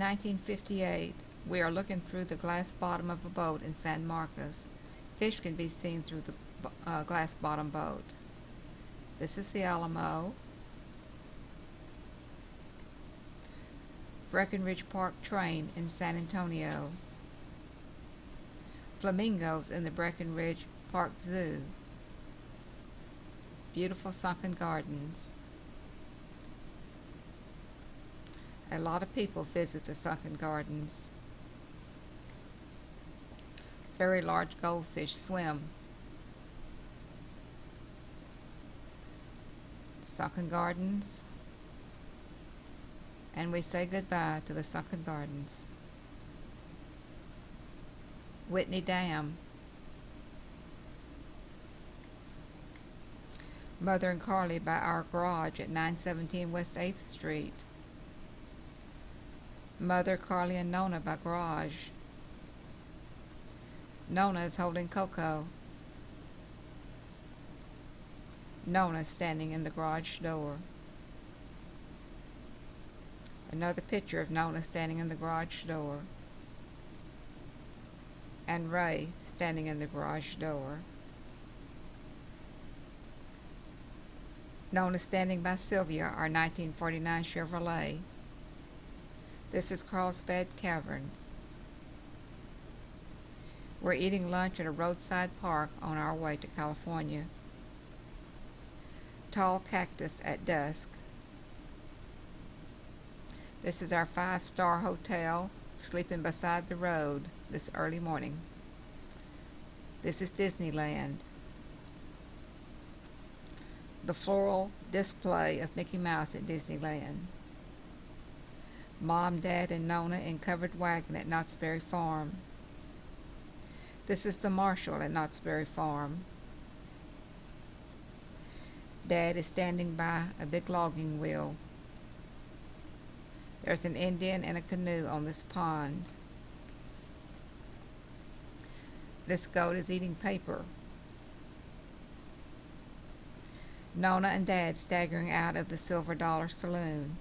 1958. We are looking through the glass bottom of a boat in San Marcos. Fish can be seen through the glass bottom boat. This is the Alamo. Breckenridge Park train in San Antonio. Flamingos in the Breckenridge Park Zoo. Beautiful sunken gardens. A lot of people visit the sunken gardens. Very large goldfish swim. Sunken gardens. And we say goodbye to the sunken gardens. Whitney Dam. Mother and Carly by our garage at 917 West 8th Street. Mother, Carly, and Nona by garage. Nona is holding Coco. Nona standing in the garage door. Another picture of Nona standing in the garage door. And Ray standing in the garage door. Nona standing by Sylvia, our 1949 Chevrolet. This is Carlsbad Caverns. We're eating lunch at a roadside park on our way to California. Tall cactus at dusk. This is our 5-star hotel, sleeping beside the road this early morning. This is Disneyland. The floral display of Mickey Mouse at Disneyland. Mom, Dad, and Nona in covered wagon at Knott's Berry Farm. This is the Marshal at Knott's Berry Farm. Dad is standing by a big logging wheel. There's an Indian and a canoe on this pond. This goat is eating paper. Nona and Dad staggering out of the Silver Dollar Saloon.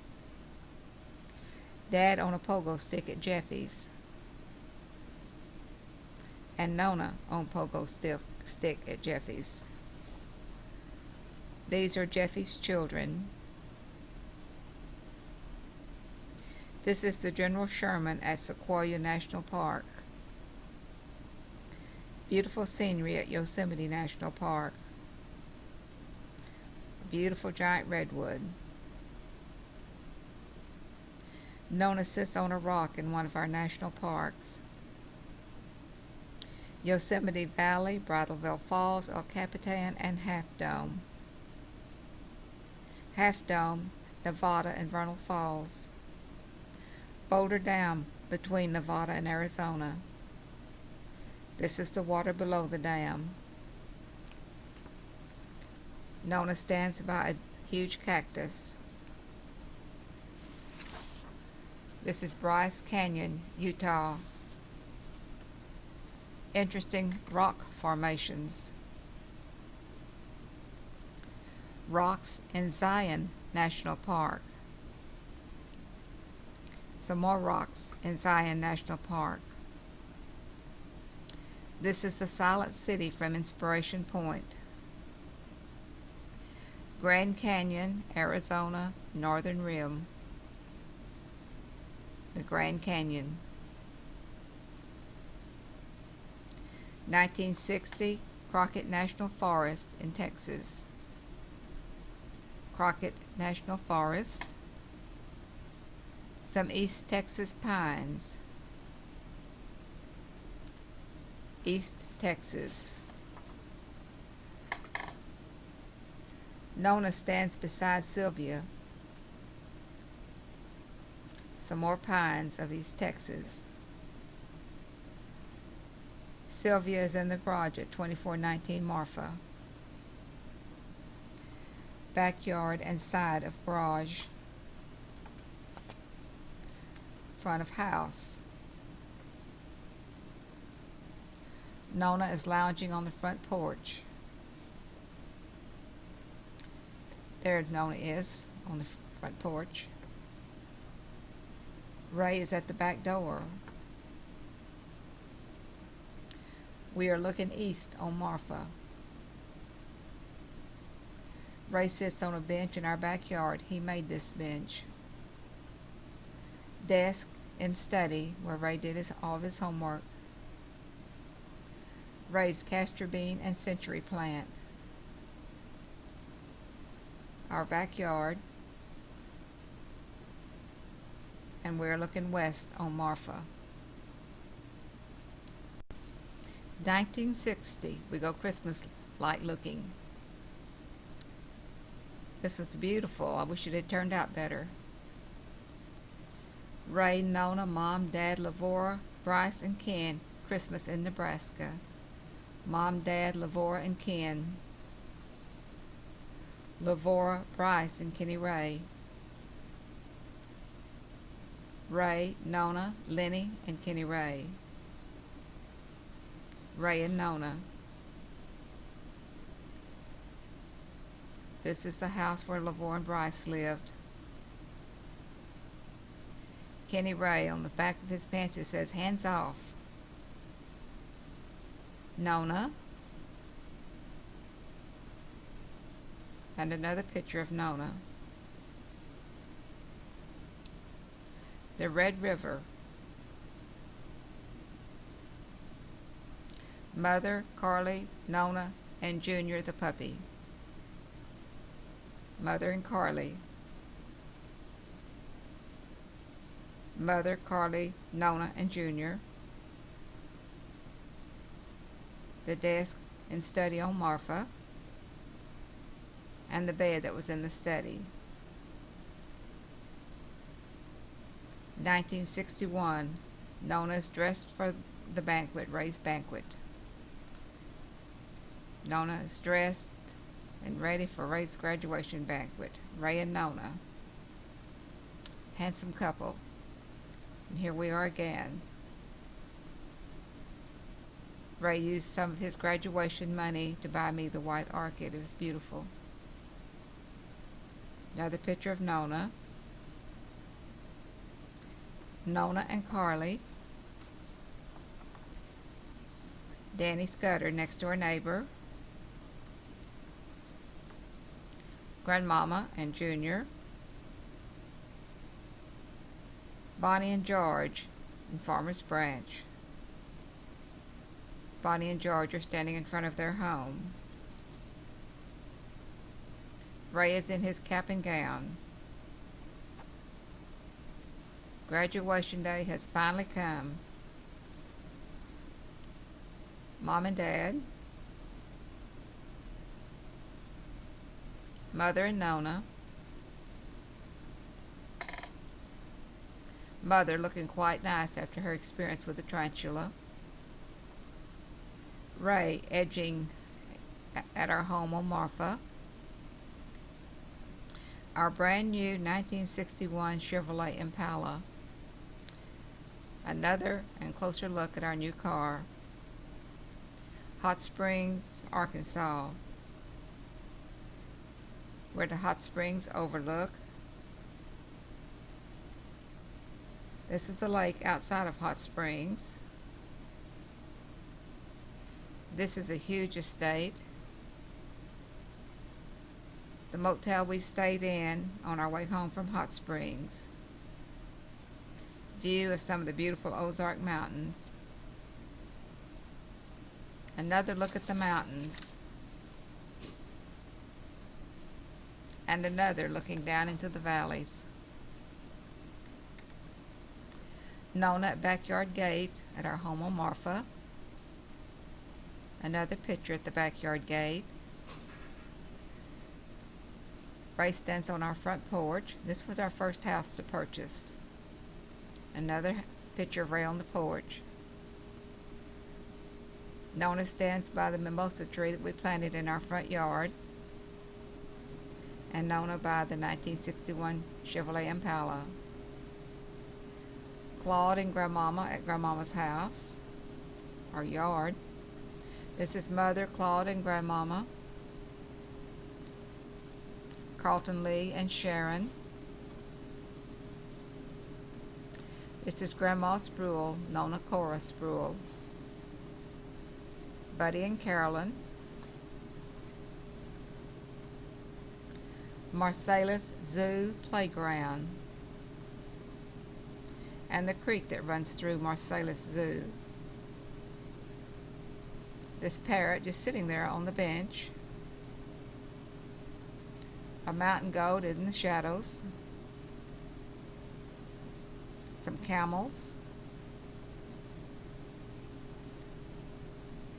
Dad on a pogo stick at Jeffy's. And Nona on pogo stick at Jeffy's. These are Jeffy's children. This is the General Sherman at Sequoia National Park. Beautiful scenery at Yosemite National Park. Beautiful giant redwood. Nona sits on a rock in one of our national parks. Yosemite Valley, Bridalveil Falls, El Capitan, and Half Dome. Half Dome, Nevada, and Vernal Falls. Boulder Dam between Nevada and Arizona. This is the water below the dam. Nona stands by a huge cactus. This is Bryce Canyon, Utah. Interesting rock formations. Rocks in Zion National Park. Some more rocks in Zion National Park. This is the Silent City from Inspiration Point. Grand Canyon, Arizona, Northern Rim. The Grand Canyon. 1960, Crockett National Forest in Texas. Crockett National Forest. Some East Texas pines. East Texas. Nona stands beside Sylvia. Some more pines of East Texas. Sylvia is in the garage at 2419 Marfa. Backyard and side of garage. Front of house. Nona is lounging on the front porch. There Nona is on the front porch. Ray is at the back door. We are looking east on Marfa. Ray sits on a bench in our backyard. He made this bench. Desk in study where Ray did all of his homework. Ray's castor bean and century plant. Our backyard. And we're looking west on Marfa. 1960, we go Christmas light looking. This was beautiful. I wish it had turned out better. Ray, Nona, Mom, Dad, Lavora, Bryce, and Ken. Christmas in Nebraska. Mom, Dad, Lavora, and Ken. Lavora, Bryce, and Kenny Ray. Ray, Nona, Lenny, and Kenny Ray. Ray and Nona. This is the house where Lavora and Bryce lived. Kenny Ray, on the back of his pants it says, "Hands off." Nona. And another picture of Nona. The Red River. Mother, Carly, Nona, and Junior the puppy. Mother and Carly. Mother, Carly, Nona, and Junior. The desk and study on Marfa. And the bed that was in the study. 1961. Nona's dressed for the banquet, Ray's banquet. Nona is dressed and ready for Ray's graduation banquet. Ray and Nona. Handsome couple. And here we are again. Ray used some of his graduation money to buy me the white orchid. It was beautiful. Another picture of Nona. Nona and Carly. Danny Scudder, next door neighbor. Grandmama and Junior. Bonnie and George in Farmer's Branch. Bonnie and George are standing in front of their home. Ray is in his cap and gown. Graduation day has finally come. Mom and Dad. Mother and Nona. Mother looking quite nice after her experience with the tarantula. Ray edging at our home on Marfa. Our brand new 1961 Chevrolet Impala. Another and closer look at our new car. Hot Springs, Arkansas, where the hot springs overlook. This is the lake outside of Hot Springs. This is a huge estate. The motel we stayed in on our way home from Hot Springs. View of some of the beautiful Ozark Mountains. Another look at the mountains. And another looking down into the valleys. Nona at backyard gate at our home on Marfa. Another picture at the backyard gate. Ray stands on our front porch. This was our first house to purchase. Another picture of Ray on the porch. Nona stands by the mimosa tree that we planted in our front yard. And Nona by the 1961 Chevrolet Impala. Claude and Grandmama at Grandmama's house, our yard. This is Mother, Claude, and Grandmama. Carlton Lee and Sharon. This is Grandma Spruill, Nona Cora Spruill, Buddy and Carolyn, Marsalis Zoo Playground, and the creek that runs through Marsalis Zoo. This parrot just sitting there on the bench. A mountain goat in the shadows. Some camels.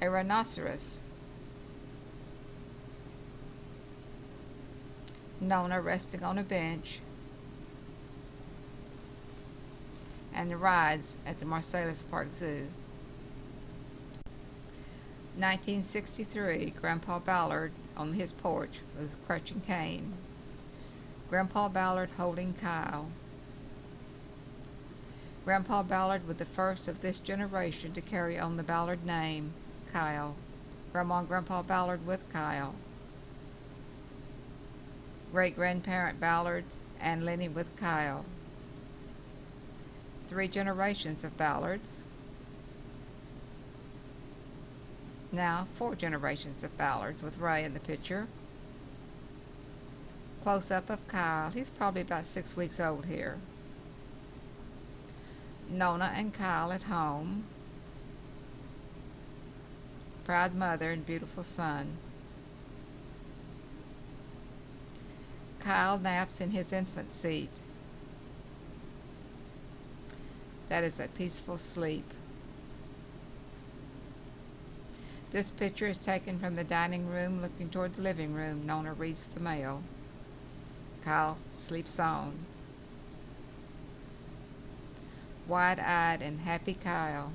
A rhinoceros. Nona resting on a bench. And the rides at the Marsalis Park Zoo. 1963, Grandpa Ballard on his porch with a crutching cane. Grandpa Ballard holding Kyle. Grandpa Ballard was the first of this generation to carry on the Ballard name, Kyle. Grandma and Grandpa Ballard with Kyle. Great-grandparent Ballard and Lenny with Kyle. 3 generations of Ballards. Now 4 generations of Ballards with Ray in the picture. Close-up of Kyle. He's probably about 6 weeks old here. Nona and Kyle at home. Proud mother and beautiful son. Kyle naps in his infant seat. That is a peaceful sleep. This picture is taken from the dining room looking toward the living room. Nona reads the mail. Kyle sleeps on. Wide-eyed and happy Kyle.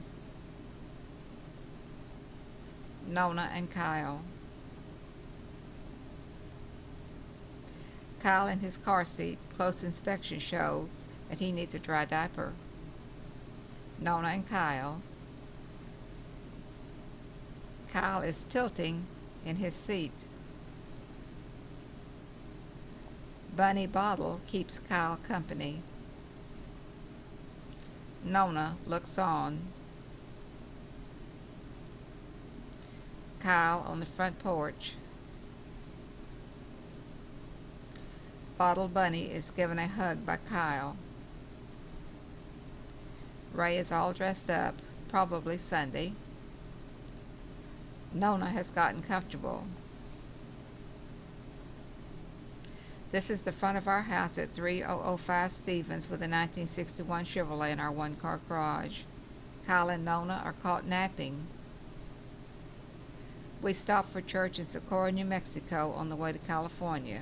Nona and Kyle. Kyle in his car seat. Close inspection shows that he needs a dry diaper. Nona and Kyle. Kyle is tilting in his seat. Bunny Bottle keeps Kyle company. Nona looks on. Kyle on the front porch. Bottle Bunny is given a hug by Kyle. Ray is all dressed up, probably Sunday. Nona has gotten comfortable. This is the front of our house at 3005 Stevens with a 1961 Chevrolet in our one-car garage. Kyle and Nona are caught napping. We stopped for church in Socorro, New Mexico on the way to California.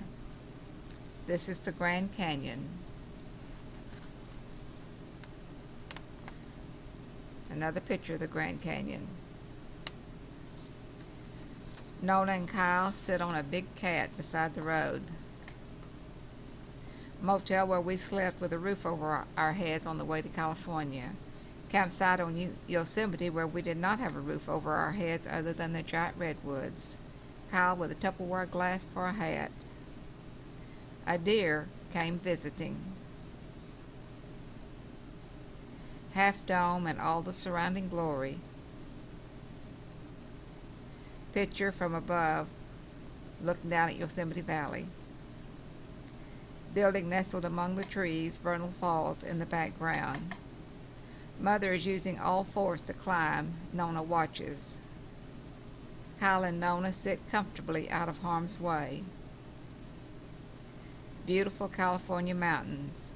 This is the Grand Canyon. Another picture of the Grand Canyon. Nona and Kyle sit on a big cat beside the road. Motel where we slept with a roof over our heads on the way to California. Campsite on Yosemite where we did not have a roof over our heads other than the giant redwoods. Kyle with a Tupperware glass for a hat. A deer came visiting. Half Dome and all the surrounding glory. Picture from above, looking down at Yosemite Valley. Building nestled among the trees, Vernal Falls in the background. Mother is using all fours to climb. Nona watches. Kyle and Nona sit comfortably out of harm's way. Beautiful California mountains.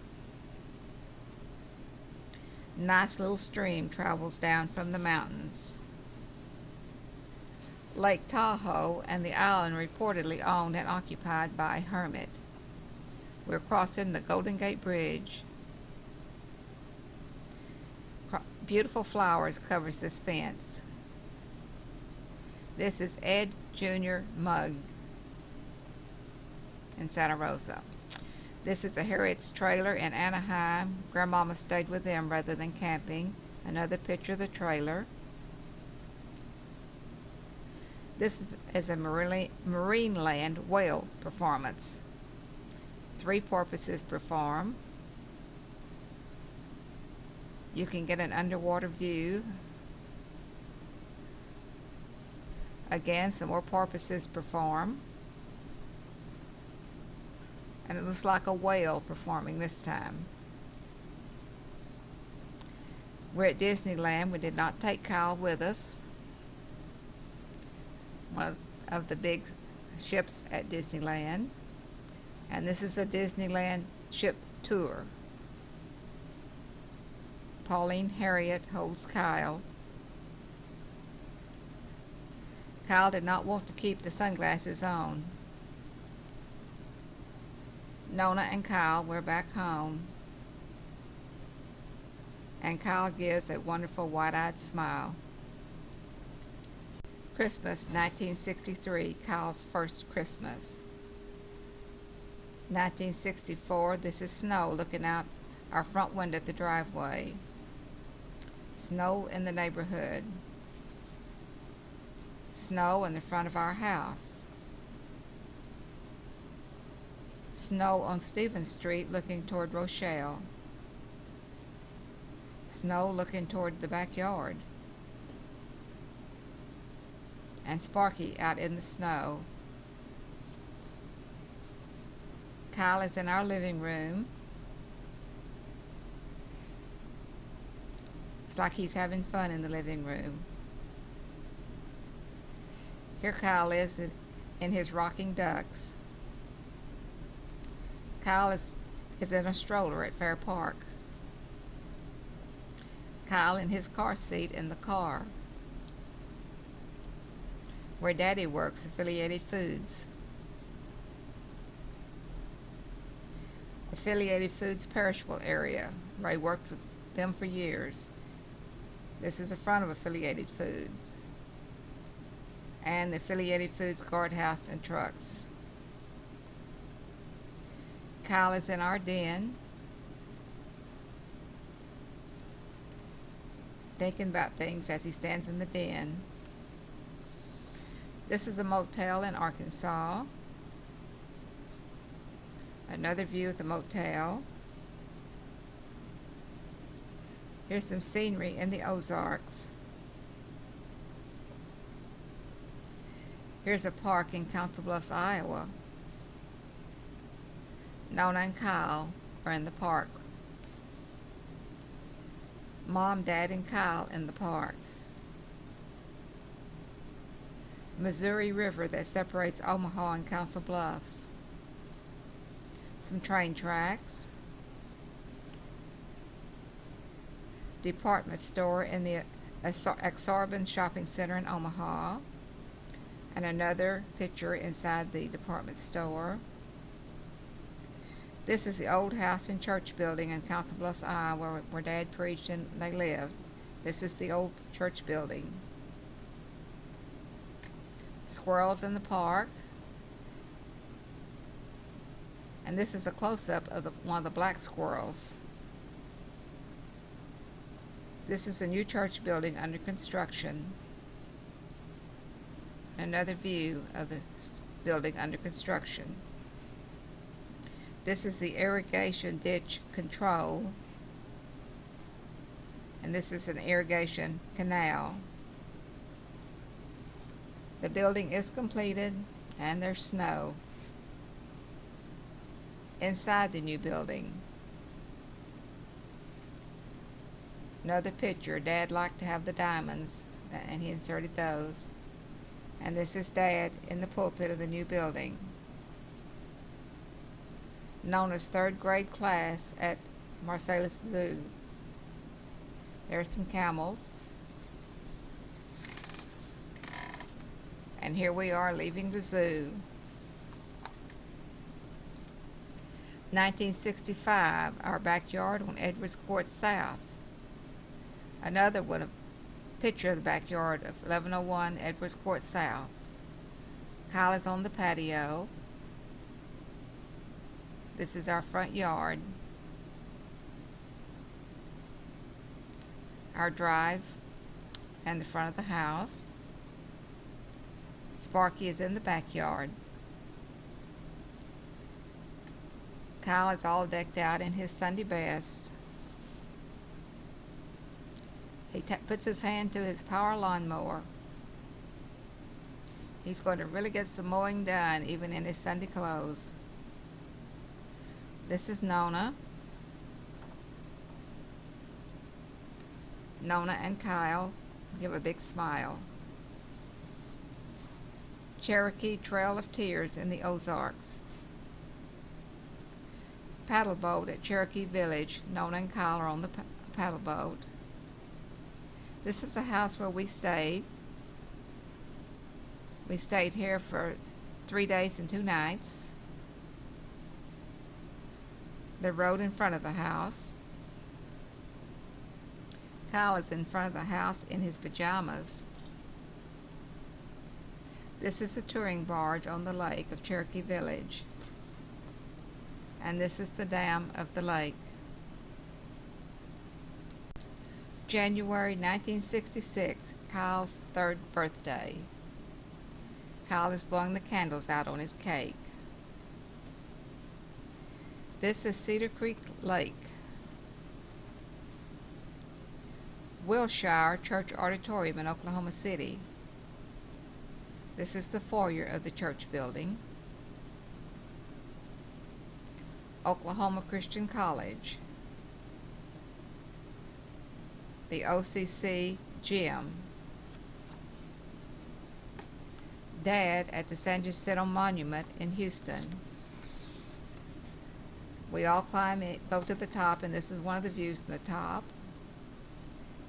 Nice little stream travels down from the mountains. Lake Tahoe and the island reportedly owned and occupied by a hermit. We're crossing the Golden Gate Bridge. Beautiful flowers covers this fence. This is Ed Jr. Mug in Santa Rosa. This is a Harriet's trailer in Anaheim. Grandmama stayed with them rather than camping. Another picture of the trailer. This is a Marineland whale performance. 3 porpoises perform. You can get an underwater view. Again, some more porpoises perform. And it looks like a whale performing this time. We're at Disneyland. We did not take Kyle with us. One of the big ships at Disneyland. And this is a Disneyland ship tour. Pauline Harriet holds Kyle. Kyle did not want to keep the sunglasses on. Nona and Kyle were back home. And Kyle gives a wonderful wide-eyed smile. Christmas, 1963, Kyle's first Christmas. 1964, this is snow looking out our front window at the driveway. Snow in the neighborhood. Snow in the front of our house. Snow on Stevens Street looking toward Rochelle. Snow looking toward the backyard. And Sparky out in the snow. Kyle is in our living room. It's like he's having fun in the living room. Here Kyle is in his rocking ducks. Kyle is in a stroller at Fair Park. Kyle in his car seat in the car. Where Daddy works, Affiliated Foods. Affiliated Foods perishable area. Ray worked with them for years. This is the front of Affiliated Foods. And the Affiliated Foods guardhouse and trucks. Kyle is in our den, thinking about things as he stands in the den. This is a motel in Arkansas. Another view of the motel. Here's some scenery in the Ozarks. Here's a park in Council Bluffs, Iowa. Nona and Kyle are in the park. Mom, Dad, and Kyle in the park. Missouri River that separates Omaha and Council Bluffs. Some train tracks. Department store in the Exarban Shopping Center in Omaha. And another picture inside the department store. This is the old house and church building in Council Bluffs, Iowa, where Dad preached and they lived. This is the old church building. Squirrels in the park. And this is a close-up of one of the black squirrels. This is a new church building under construction. Another view of the building under construction. This is the irrigation ditch control. And this is an irrigation canal. The building is completed and there's snow inside the new building. Another picture. Dad liked to have the diamonds and he inserted those. And this is Dad in the pulpit of the new building. Nona's third grade class at Marsalis Zoo. There's some camels. And here we are leaving the zoo. 1965, our backyard on Edwards Court South. Another one, a picture of the backyard of 1101 Edwards Court South. Kyle is on the patio. This is our front yard. Our drive and the front of the house. Sparky is in the backyard. Kyle is all decked out in his Sunday best. puts his hand to his power lawnmower. He's going to really get some mowing done, even in his Sunday clothes. This is Nona. Nona and Kyle give a big smile. Cherokee Trail of Tears in the Ozarks. Paddle boat at Cherokee Village. Nona and Kyle are on the paddle boat. This is the house where we stayed. We stayed here for 3 days and 2 nights. The road in front of the house. Kyle is in front of the house in his pajamas. This is a touring barge on the lake of Cherokee Village. And this is the dam of the lake. January 1966, Kyle's 3rd birthday. Kyle is blowing the candles out on his cake. This is Cedar Creek Lake. Wilshire Church Auditorium in Oklahoma City. This is the foyer of the church building. Oklahoma Christian College. The OCC gym. Dad at the San Jacinto Monument in Houston. We all climb it, go to the top, and this is one of the views from the top.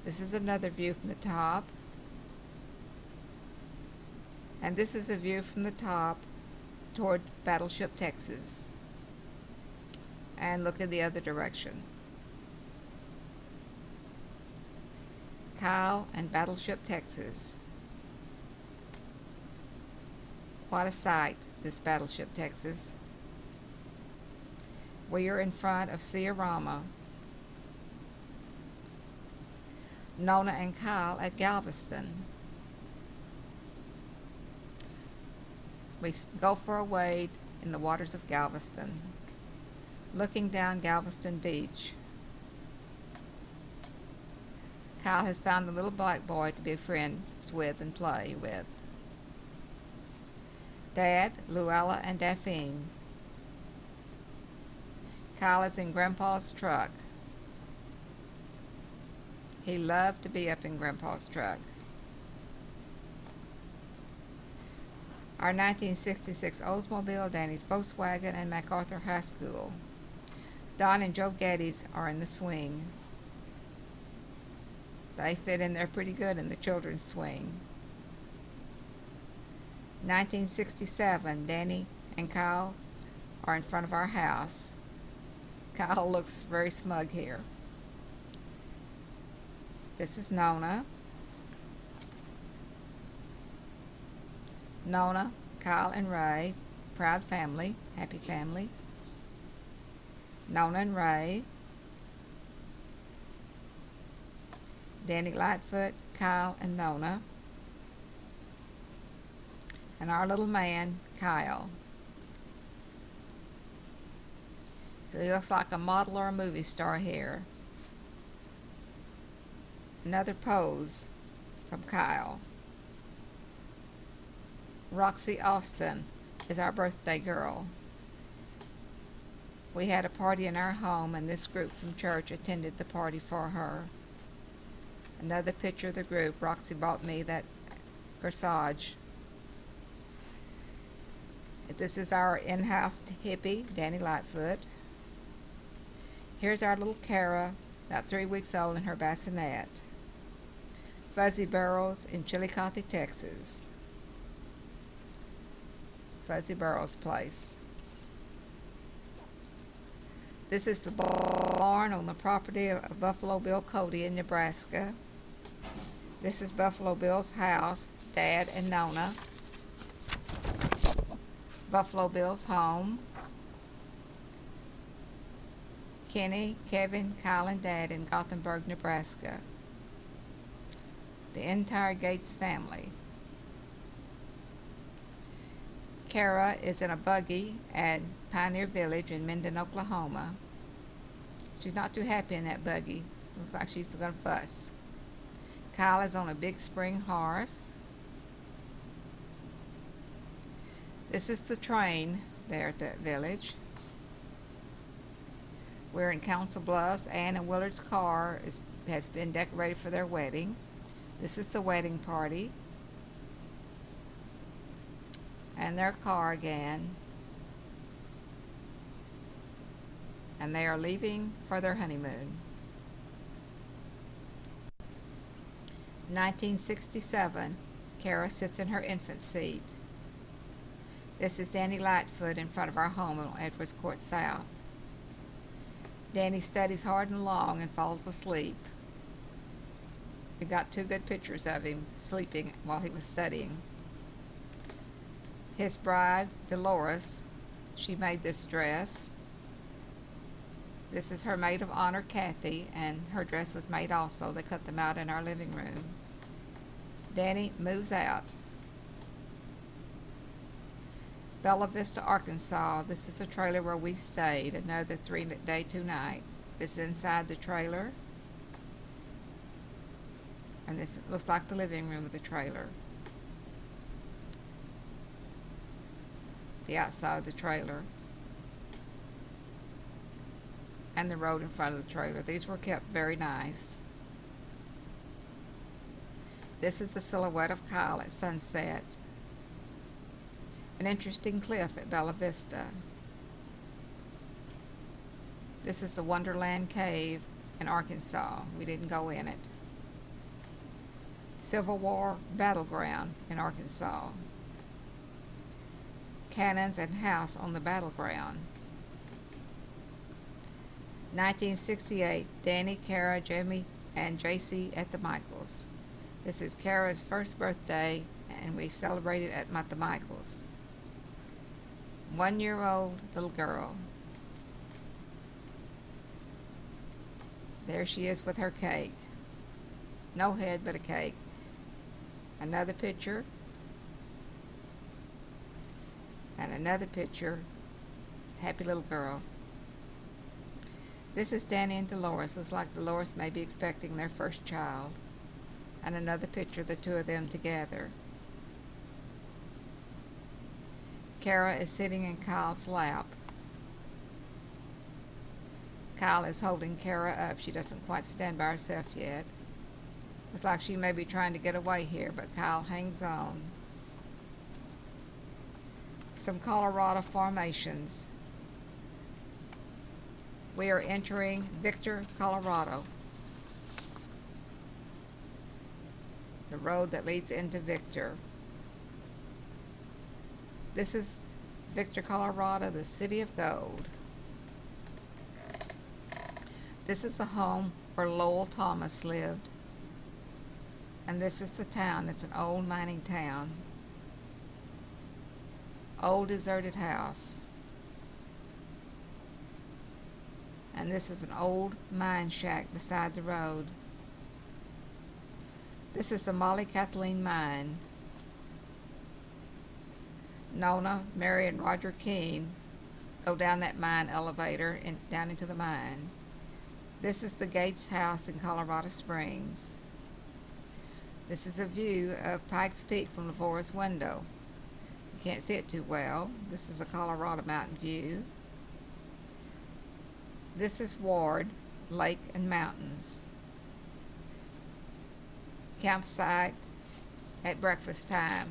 This is another view from the top. And this is a view from the top toward Battleship, Texas. And look in the other direction. Kyle and Battleship, Texas. What a sight, this Battleship, Texas. We are in front of Ciarama. Nona and Kyle at Galveston. We go for a wade in the waters of Galveston, looking down Galveston Beach. Kyle has found a little black boy to be friends with and play with. Dad, Luella, and Daphne. Kyle is in Grandpa's truck. He loved to be up in Grandpa's truck. Our 1966 Oldsmobile, Danny's Volkswagen, and MacArthur High School. Don and Joe Geddes are in the swing. They fit in there pretty good in the children's swing. 1967, Danny and Kyle are in front of our house. Kyle looks very smug here. This is Nona. Nona, Kyle, and Ray, proud family, happy family. Nona and Ray. Danny Lightfoot, Kyle, and Nona. And our little man, Kyle. He looks like a model or a movie star here. Another pose from Kyle. Roxy Austin is our birthday girl. We had a party in our home, and this group from church attended the party for her. Another picture of the group. Roxy bought me that corsage. This is our in-house hippie, Danny Lightfoot. Here's our little Kara, about 3 weeks old, in her bassinet. Fuzzy Burrows in Chillicothe, Texas. Fuzzy Burrows' place. This is the barn on the property of Buffalo Bill Cody in Nebraska. This is Buffalo Bill's house, Dad and Nona. Buffalo Bill's home. Kenny, Kevin, Kyle, and Dad in Gothenburg, Nebraska. The entire Gates family. Kara is in a buggy at Pioneer Village in Minden, Oklahoma. She's not too happy in that buggy. Looks like she's going to fuss. Kyle is on a big spring horse. This is the train there at that village. We're in Council Bluffs. Ann and Willard's car has been decorated for their wedding. This is the wedding party. And their car again. And they are leaving for their honeymoon. 1967, Kara sits in her infant seat. This is Danny Lightfoot in front of our home on Edwards Court South. Danny studies hard and long and falls asleep. We got 2 good pictures of him sleeping while he was studying. His bride, Dolores, she made this dress. This is her maid of honor, Kathy, and her dress was made also. They cut them out in our living room. Danny moves out. Bella Vista, Arkansas. This is the trailer where we stayed. Another 3-day, 2-night. This is inside the trailer. And this looks like the living room of the trailer. The outside of the trailer. And the road in front of the trailer. These were kept very nice. This is the silhouette of Kyle at sunset. An interesting cliff at Bella Vista. This is the Wonderland Cave in Arkansas. We didn't go in it. Civil War Battleground in Arkansas. Cannons and house on the battleground. 1968, Danny, Kara, Jamie, and JC at the Michaels. This is Kara's first birthday, and we celebrated at the Michaels. 1-year-old little girl. There she is with her cake. No head, but a cake. Another picture. And another picture. Happy little girl. This is Danny and Dolores. Looks like Dolores may be expecting their first child. And another picture of the 2 of them together. Kara is sitting in Kyle's lap. Kyle is holding Kara up. She doesn't quite stand by herself yet. Looks like she may be trying to get away here, but Kyle hangs on. Some Colorado formations. We are entering Victor, Colorado. The road that leads into Victor. This is Victor, Colorado, the city of gold. This is the home where Lowell Thomas lived. And this is the town. It's an old mining town. Old deserted house. And this is an old mine shack beside the road. This is the Molly Kathleen Mine. Nona, Mary, and Roger Keene go down that mine elevator and down into the mine. This is the Gates house in Colorado Springs. This is a view of Pikes Peak from Lavor's window. You can't see it too well. This is a Colorado mountain view. This is Ward, Lake and Mountains. Campsite at breakfast time.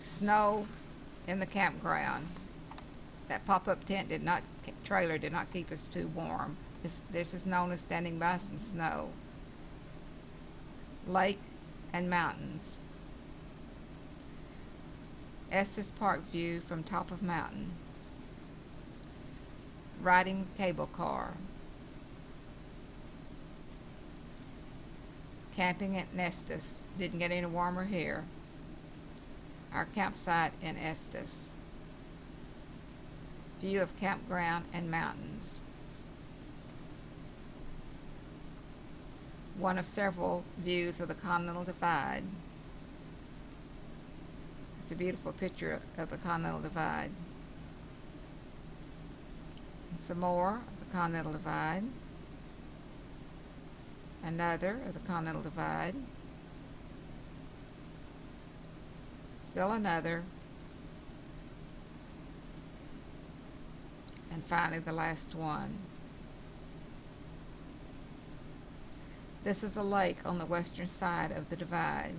Snow in the campground. That pop-up trailer did not keep us too warm. This is known as standing by some snow. Lake and mountains. Estes Park view from top of mountain. Riding cable car. Camping at Estes. Didn't get any warmer here. Our campsite in Estes. View of campground and mountains. One of several views of the Continental Divide. It's a beautiful picture of the Continental Divide. And some more of the Continental Divide. Another of the Continental Divide. Still another. And finally the last one. This is a lake on the western side of the divide.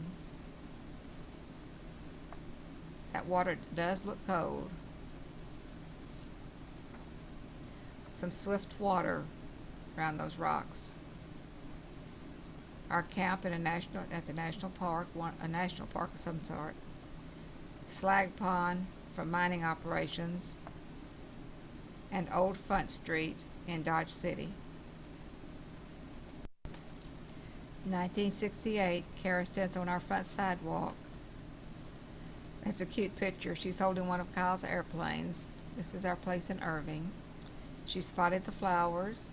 That water does look cold. Some swift water around those rocks. Our camp at the national park, a national park of some sort. Slag pond from mining operations, and Old Front Street in Dodge City. 1968, Kara stands on our front sidewalk. That's a cute picture. She's holding one of Kyle's airplanes. This is our place in Irving. She spotted the flowers,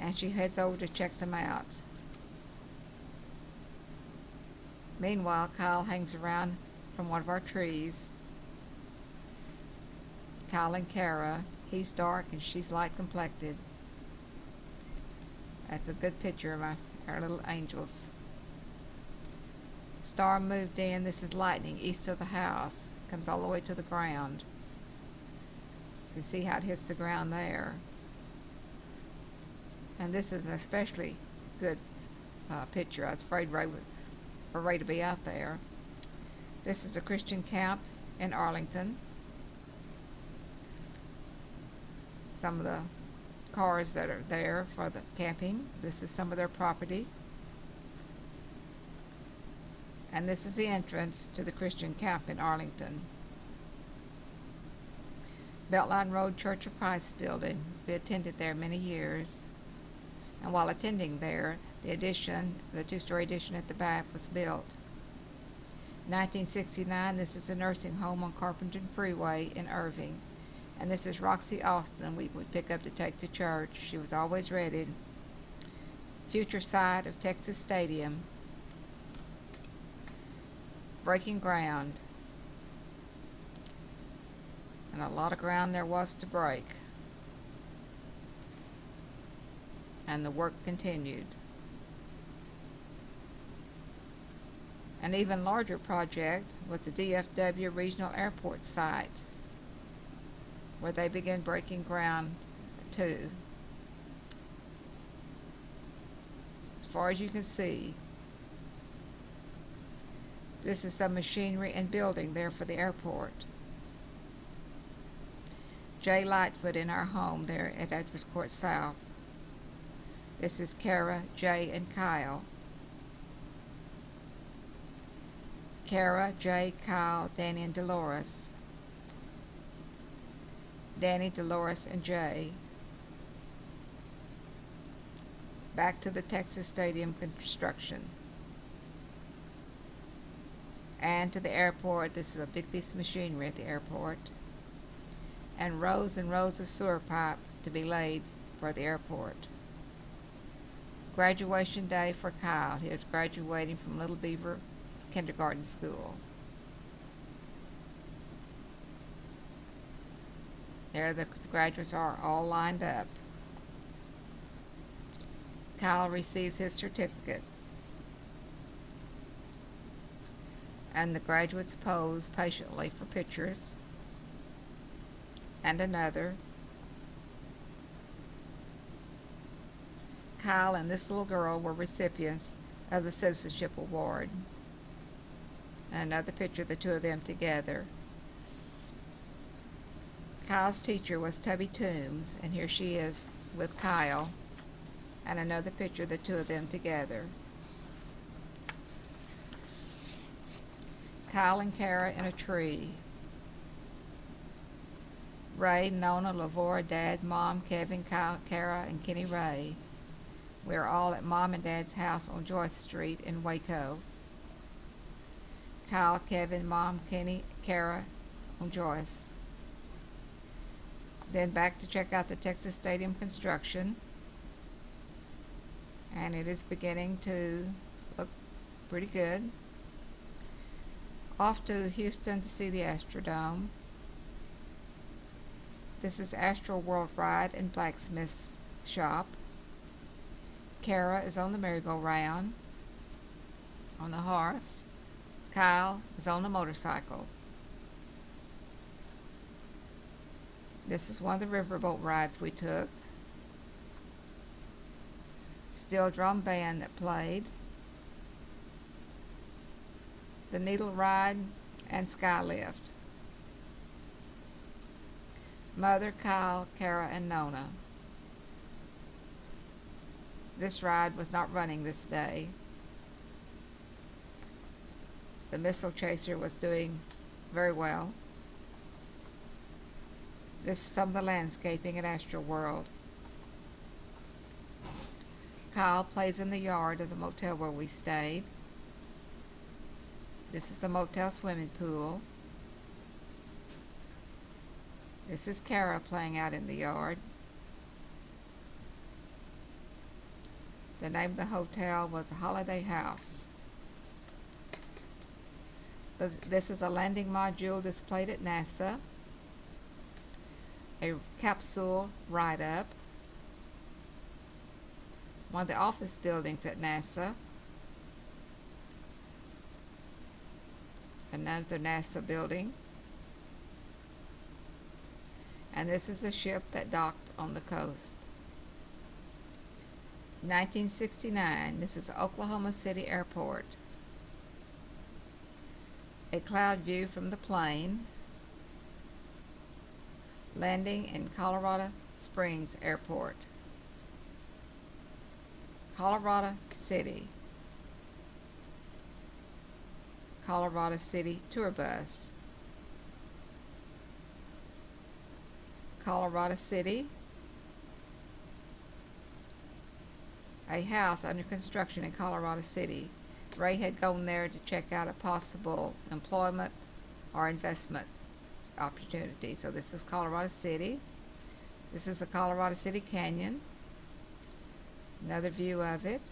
and she heads over to check them out. Meanwhile, Kyle hangs around from one of our trees. Kyle and Kara. He's dark and she's light complected. That's a good picture of our little angels. Star moved in. This is lightning east of the house. Comes all the way to the ground. You can see how it hits the ground there. And this is an especially good picture. I was afraid for Ray to be out there. This is a Christian camp in Arlington. Some of the cars that are there for the camping. This is some of their property. And this is the entrance to the Christian camp in Arlington. Beltline Road Church of Christ building. We attended there many years. And while attending there, the two-story addition at the back was built. 1969, this is a nursing home on Carpenter Freeway in Irving. And this is Roxy Austin we would pick up to take to church. She was always ready. Future site of Texas Stadium. Breaking ground. And a lot of ground there was to break. And the work continued. An even larger project was the DFW Regional Airport site, where they began breaking ground too. As far as you can see, this is some machinery and building there for the airport. Jay Lightfoot in our home there at Edwards Court South. This is Kara, Jay, and Kyle. Kara, Jay, Kyle, Danny, and Dolores. Danny, Dolores, and Jay. Back to the Texas Stadium construction. And to the airport. This is a big piece of machinery at the airport. And rows of sewer pipe to be laid for the airport. Graduation day for Kyle. He is graduating from Little Beaver Kindergarten School. There the graduates are all lined up. Kyle receives his certificate. And the graduates pose patiently for pictures. And another. Kyle and this little girl were recipients of the Citizenship Award. And another picture of the two of them together. Kyle's teacher was Tubby Toombs, and here she is with Kyle. And another picture of the two of them together. Kyle and Kara in a tree. Ray, Nona, Lavora, Dad, Mom, Kevin, Kyle, Kara, and Kenny Ray. We're all at Mom and Dad's house on Joyce Street in Waco. Kyle, Kevin, Mom, Kenny, Kara on Joyce. Then back to check out the Texas Stadium construction. And it is beginning to look pretty good. Off to Houston to see the Astrodome. This is Astro World Ride and Blacksmith's shop. Kara is on the merry-go-round on the horse. Kyle is on the motorcycle. This is one of the riverboat rides we took. Steel drum band that played. The needle ride and skylift. Mother, Kyle, Kara, and Nona. This ride was not running this day. The missile chaser was doing very well. This is some of the landscaping at Astroworld. Kyle plays in the yard of the motel where we stayed. This is the motel swimming pool. This is Kara playing out in the yard. The name of the hotel was Holiday House. This is a landing module displayed at NASA. A capsule ride-up. One of the office buildings at NASA. Another NASA building. And this is a ship that docked on the coast. 1969, this is Oklahoma City Airport. A cloud view from the plane. Landing in Colorado Springs Airport. Colorado City. Colorado City tour bus. Colorado City. A house under construction in Colorado City. Ray had gone there to check out a possible employment or investment opportunity. So this is Colorado City. This is the Colorado City Canyon. Another view of it.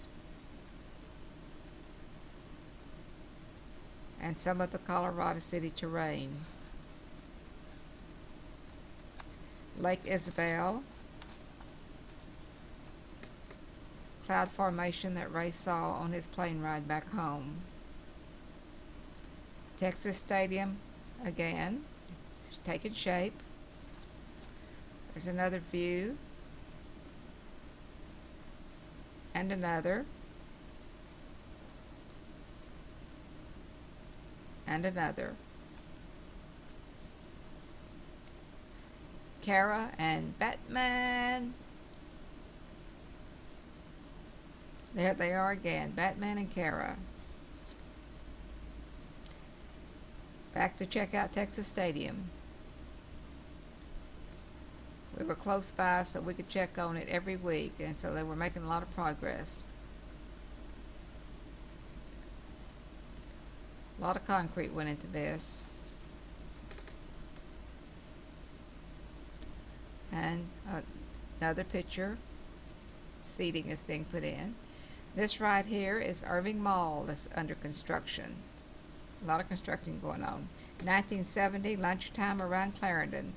And some of the Colorado City terrain. Lake Isabel. Cloud formation that Ray saw on his plane ride back home. Texas Stadium again. It's taking shape. There's another view. And another. And another. Kara and Batman. There they are again, Batman and Kara. Back to check out Texas Stadium. We were close by so we could check on it every week, and so they were making a lot of progress. A lot of concrete went into this. And another picture. Seating is being put in. This right here is Irving Mall that's under construction. A lot of construction going on. 1970, lunchtime around Clarendon.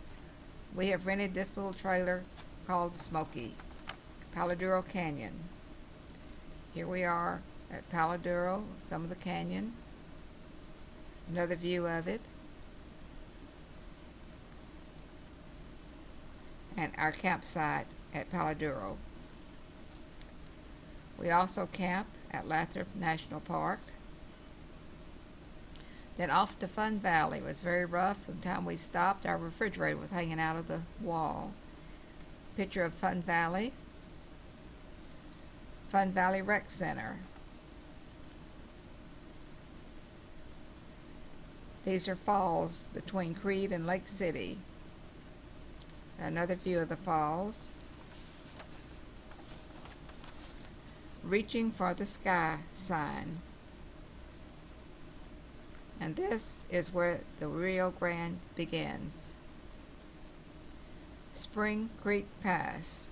We have rented this little trailer called Smoky, Paladuro Canyon. Here we are at Paladuro, some of the canyon. Another view of it. And our campsite at Paladuro. We also camp at Lathrop National Park. Then off to Fun Valley. It was very rough. From the time we stopped, our refrigerator was hanging out of the wall. Picture of Fun Valley. Fun Valley Rec Center. These are falls between Creed and Lake City. Another view of the falls. Reaching for the Sky sign. And this is where the Rio Grande begins. Spring Creek Pass.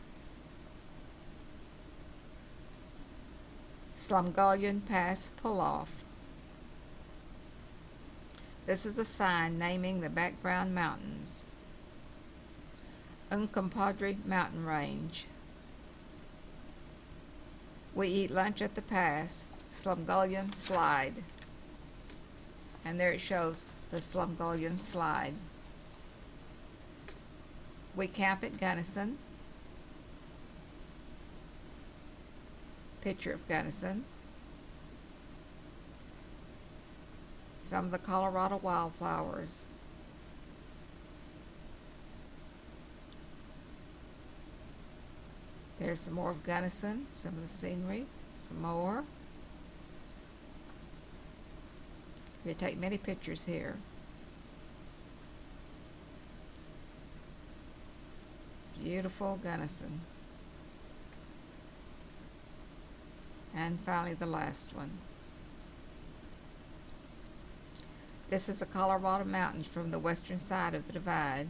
Slumgullion Pass Pull-Off. This is a sign naming the background mountains. Uncompahgre Mountain Range. We eat lunch at the pass, Slumgullion Slide. And there it shows the Slumgullion Slide. We camp at Gunnison. Picture of Gunnison. Some of the Colorado wildflowers. There's some more of Gunnison, some of the scenery, some more. You take many pictures here. Beautiful Gunnison. And finally the last one. This is the Colorado Mountains from the western side of the divide.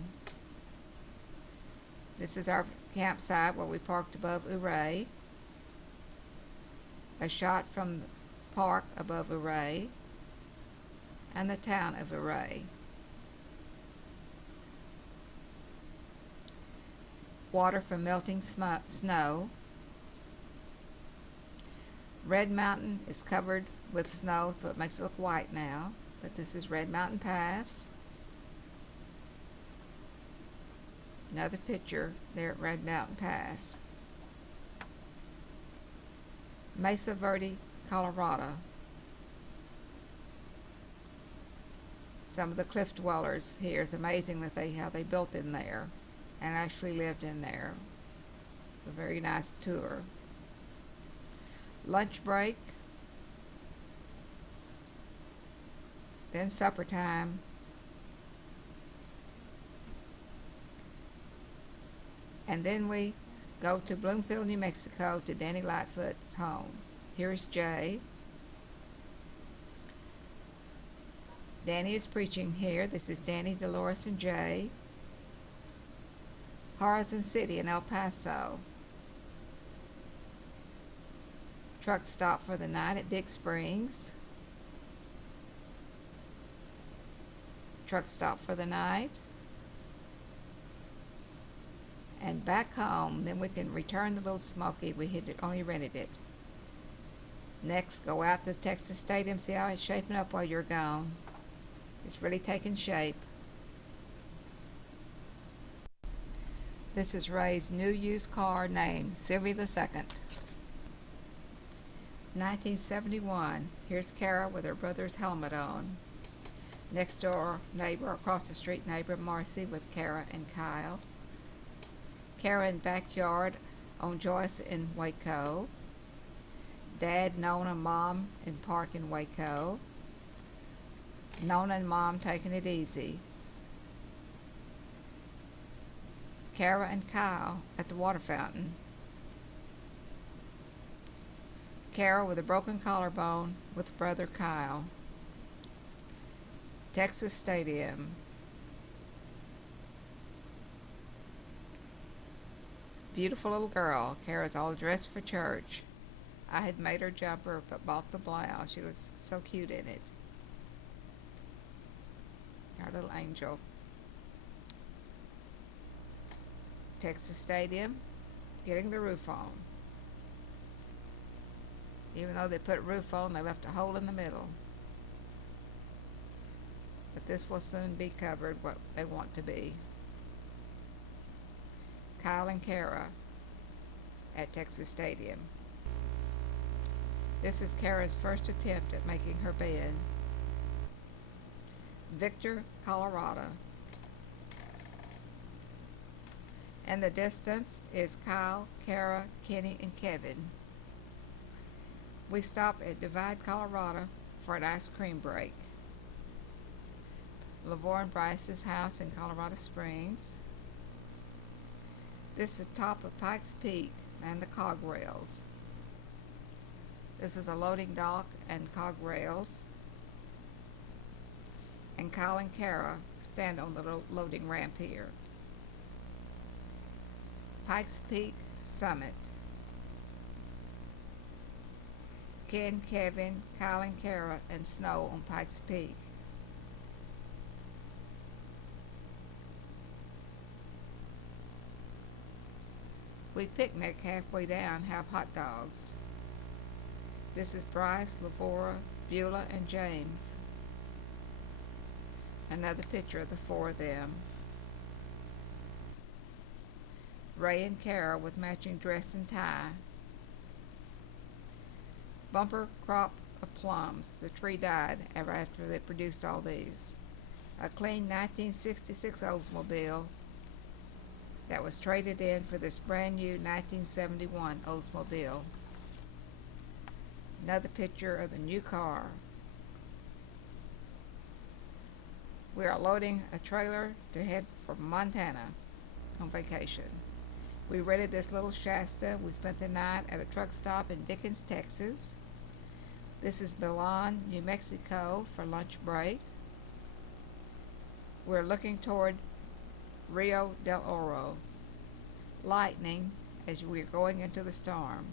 This is our campsite where we parked above Ouray. A shot from the park above Ouray and the town of Ouray. Water from melting snow. Red Mountain is covered with snow, so it makes it look white now, but this is Red Mountain Pass. Another picture there at Red Mountain Pass. Mesa Verde, Colorado. Some of the cliff dwellers here. It's amazing that how they built in there and actually lived in there. A very nice tour. Lunch break, then supper time, and then we go to Bloomfield, New Mexico to Danny Lightfoot's home. Here's Jay. Danny is preaching here. This is Danny, Dolores, and Jay. Horizon City in El Paso. Truck stop for the night at Big Springs. Truck stop for the night. And back home, then we can return the Little Smoky. We had only rented it. Next, go out to Texas Stadium, see how it's shaping up while you're gone. It's really taking shape. This is Ray's new used car named Sylvia II. 1971. Here's Kara with her brother's helmet on. Next door neighbor, across the street neighbor, Marcy with Kara and Kyle. Kara in backyard on Joyce in Waco. Dad, Nona, Mom in park in Waco. Nona and Mom taking it easy. Kara and Kyle at the water fountain. Kara with a broken collarbone with brother Kyle. Texas Stadium. Beautiful little girl. Kara's all dressed for church. I had made her jumper but bought the blouse. She looks so cute in it. Our little angel. Texas Stadium, getting the roof on. Even though they put a roof on, they left a hole in the middle. But this will soon be covered what they want to be. Kyle and Kara at Texas Stadium. This is Kara's first attempt at making her bed. Victor, Colorado. In the distance is Kyle, Kara, Kenny, and Kevin. We stop at Divide, Colorado for an ice cream break. Lavorne Bryce's house in Colorado Springs. This is top of Pikes Peak and the cog rails. This is a loading dock and cog rails. And Kyle and Kara stand on the loading ramp here. Pikes Peak Summit. Ken, Kevin, Kyle and Kara, and snow on Pikes Peak. We picnic halfway down, have hot dogs. This is Bryce, Lavora, Beulah, and James. Another picture of the four of them. Ray and Kara with matching dress and tie. Bumper crop of plums. The tree died ever after they produced all these. A clean 1966 Oldsmobile that was traded in for this brand new 1971 Oldsmobile. Another picture of the new car. We are loading a trailer to head for Montana on vacation. We rented this little Shasta. We spent the night at a truck stop in Dickens, Texas. This is Milan, New Mexico for lunch break. We're looking toward Rio del Oro. Lightning as we're going into the storm.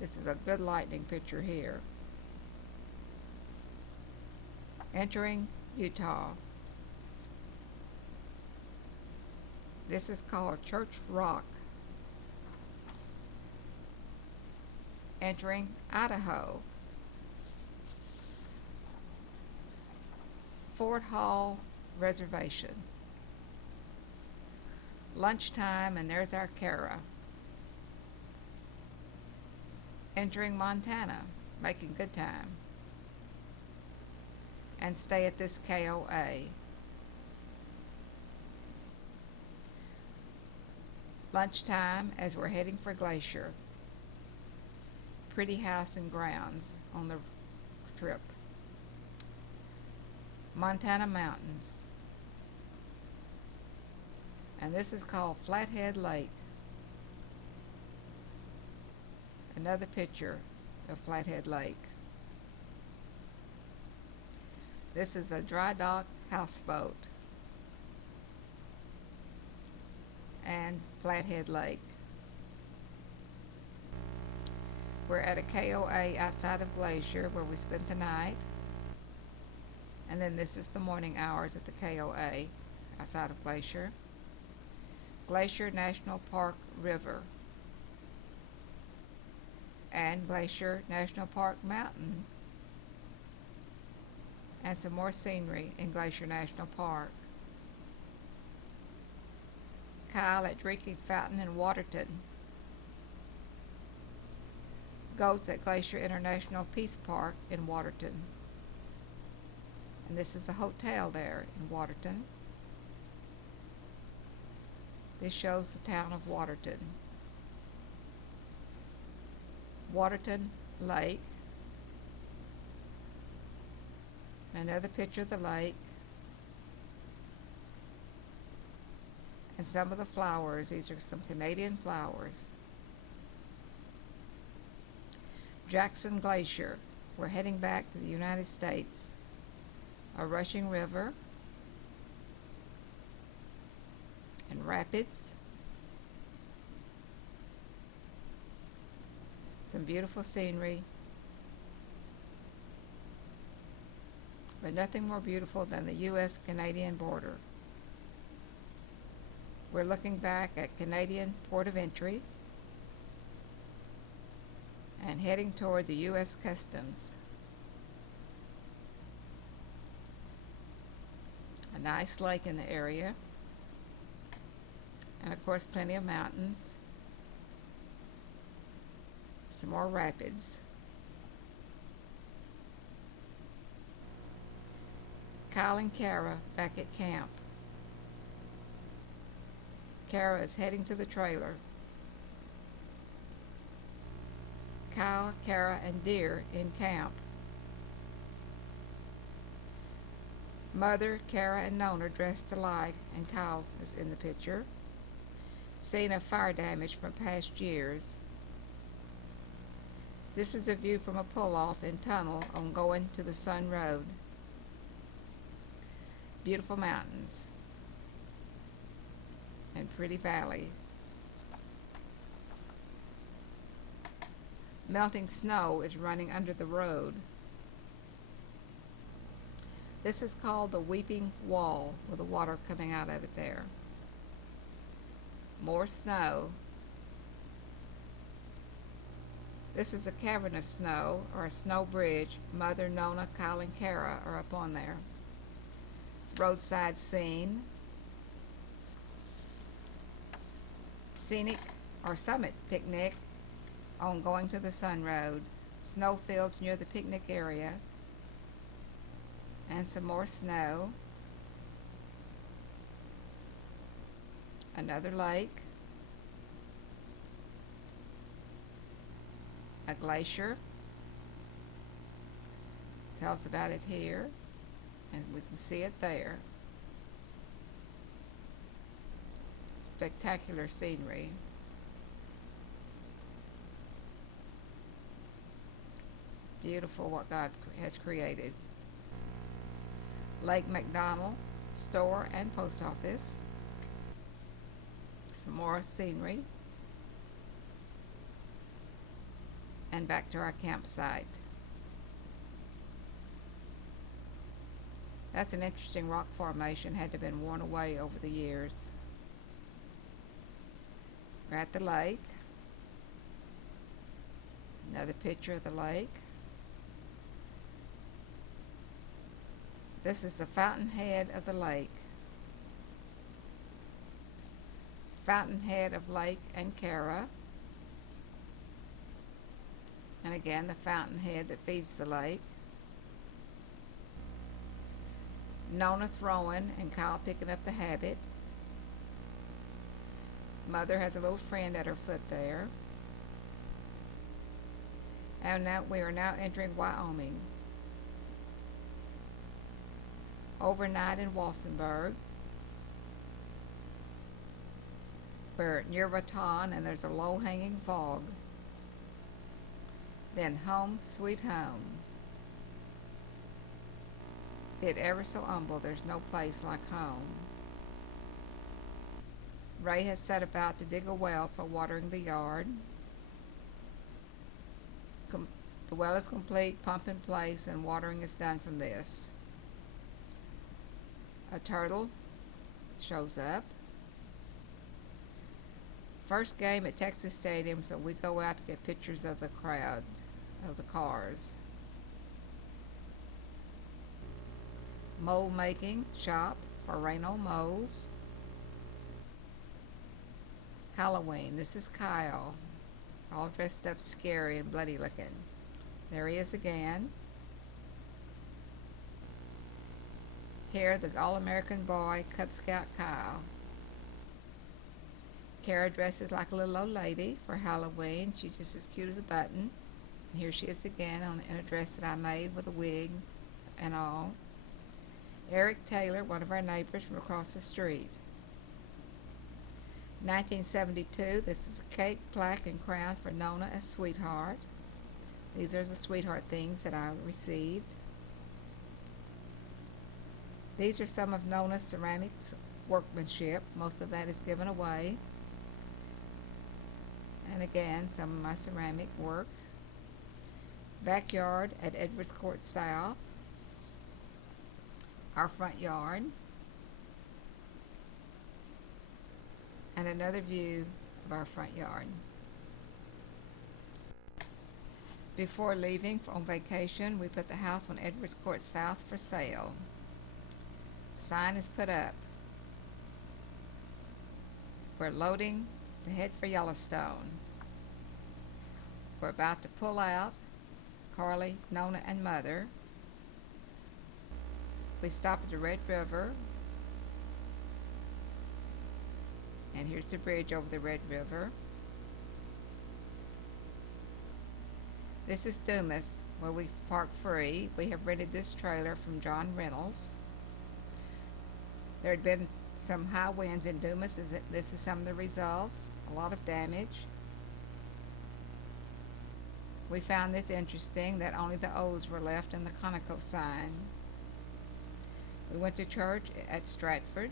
This is a good lightning picture here. Entering Utah. This is called Church Rock. Entering Idaho. Fort Hall Reservation. Lunchtime, and there's our Kara. Entering Montana, making good time. And stay at this KOA. Lunchtime as we're heading for Glacier. Pretty house and grounds on the trip. Montana Mountains. And this is called Flathead Lake. Another picture of Flathead Lake. This is a dry dock houseboat and Flathead Lake. We're at a KOA outside of Glacier where we spent the night. And then this is the morning hours at the KOA outside of Glacier. Glacier National Park River and Glacier National Park Mountain, and some more scenery in Glacier National Park. Kyle at Drinking Fountain in Waterton. Goats at Glacier International Peace Park in Waterton. And this is a hotel there in Waterton. This shows the town of Waterton. Waterton Lake. Another picture of the lake. And some of the flowers. These are some Canadian flowers. Jackson Glacier. We're heading back to the United States. A rushing river. And rapids. Some beautiful scenery. But nothing more beautiful than the U.S.-Canadian border. We're looking back at Canadian Port of Entry and heading toward the U.S. Customs. A nice lake in the area. And of course, plenty of mountains. Some more rapids. Kyle and Kara back at camp. Kara is heading to the trailer. Kyle, Kara, and Deer in camp. Mother, Kara, and Nona dressed alike, and Kyle is in the picture. Scene of fire damage from past years. This is a view from a pull-off in tunnel on going to the Sun Road. Beautiful mountains and pretty valley. Melting snow is running under the road. This is called the Weeping Wall, with the water coming out of it there. More snow. This is a cavern of snow, or a snow bridge. Mother, Nona, Kyle, and Kara are up on there. Roadside scene. Scenic or summit picnic on Going to the Sun Road. Snowfields near the picnic area. And some more snow. Another lake. A glacier. Tells about it here. And we can see it there. Spectacular scenery. Beautiful what God has created. Lake McDonald store and post office. Some more scenery. And back to our campsite. That's an interesting rock formation, had to have been worn away over the years. We're at the lake. Another picture of the lake. This is the fountainhead of the lake. Fountainhead of Lake and Kara. And again, the fountainhead that feeds the lake. Nona throwing and Kyle picking up the habit. Mother has a little friend at her foot there. And now we are now entering Wyoming. Overnight in Walsenburg. We're near Raton and there's a low-hanging fog. Then home sweet home. Be it ever so humble, there's no place like home. Ray has set about to dig a well for watering the yard. The well is complete, pump in place, and watering is done from this. A turtle shows up. First game at Texas Stadium, so we go out to get pictures of the crowd, of the cars. Mold making shop for Reno molds. Halloween. This is Kyle, all dressed up scary and bloody looking. There he is again. Here, the All-American boy, Cub Scout Kyle. Kara dresses like a little old lady for Halloween. She's just as cute as a button. And here she is again in a dress that I made with a wig and all. Eric Taylor, one of our neighbors from across the street. 1972, this is a cake, plaque, and crown for Nona as sweetheart. These are the sweetheart things that I received. These are some of Nona's ceramics workmanship. Most of that is given away. And again, some of my ceramic work. Backyard at Edwards Court South. Our front yard. And another view of our front yard. Before leaving on vacation, we put the house on Edwards Court South for sale. Sign is put up. We're loading to head for Yellowstone. We're about to pull out. Carly, Nona, and Mother. We stop at the Red River. And here's the bridge over the Red River. This is Dumas, where we park free. We have rented this trailer from John Reynolds. There had been some high winds in Dumas. This is some of the results. A lot of damage. We found this interesting, that only the O's were left in the Conoco sign. We went to church at Stratford.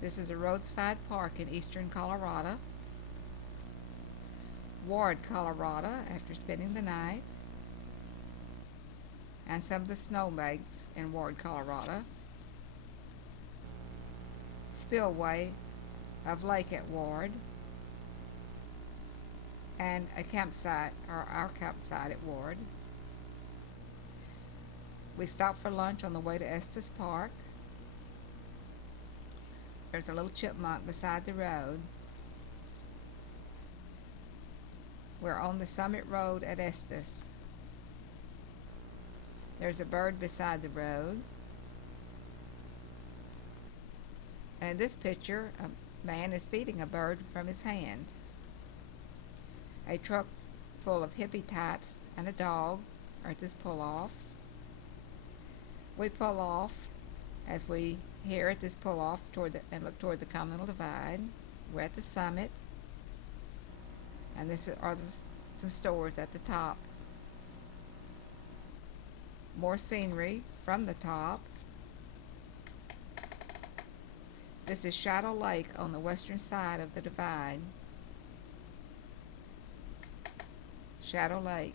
This is a roadside park in eastern Colorado. Ward, Colorado, after spending the night. And some of the snowbanks in Ward, Colorado. Spillway of lake at Ward. and a campsite, or our campsite at Ward. We stopped for lunch on the way to Estes Park. There's a little chipmunk beside the road. We're on the Summit Road at Estes. There's a bird beside the road. And in this picture, a man is feeding a bird from his hand. A truck full of hippie types and a dog are at this pull-off. We pull off as we here at this pull-off and look toward the Continental Divide. We're at the summit, and this are some stores at the top. More scenery from the top. This is Shadow Lake on the western side of the divide. Shadow Lake.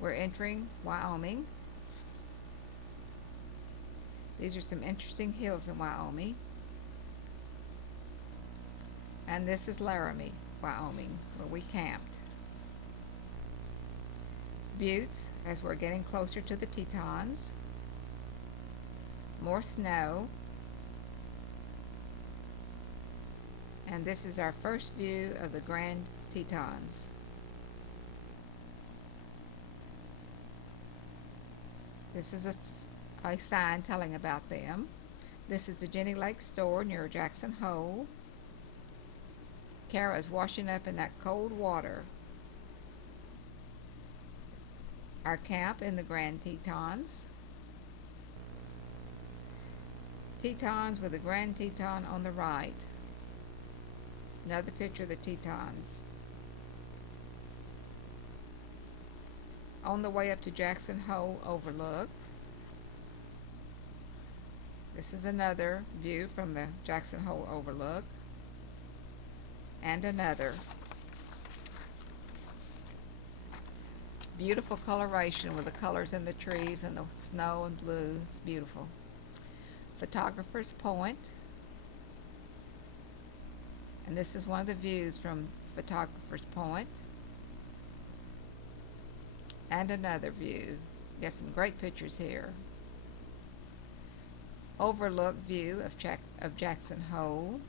We're entering Wyoming. These are some interesting hills in Wyoming. And this is Laramie, Wyoming, where we camped. Buttes, as we're getting closer to the Tetons. More snow. And this is our first view of the Grand Tetons. This is a sign telling about them. This is the Jenny Lake store near Jackson Hole. Kara is washing up in that cold water. Our camp in the Grand Tetons. Tetons with the Grand Teton on the right. Another picture of the Tetons. On the way up to Jackson Hole Overlook. This is another view from the Jackson Hole Overlook. And another. Beautiful coloration with the colors in the trees and the snow and blue. It's beautiful. Photographer's Point. And this is one of the views from Photographer's Point. And another view. Got some great pictures here. Overlook view of Jackson Hole.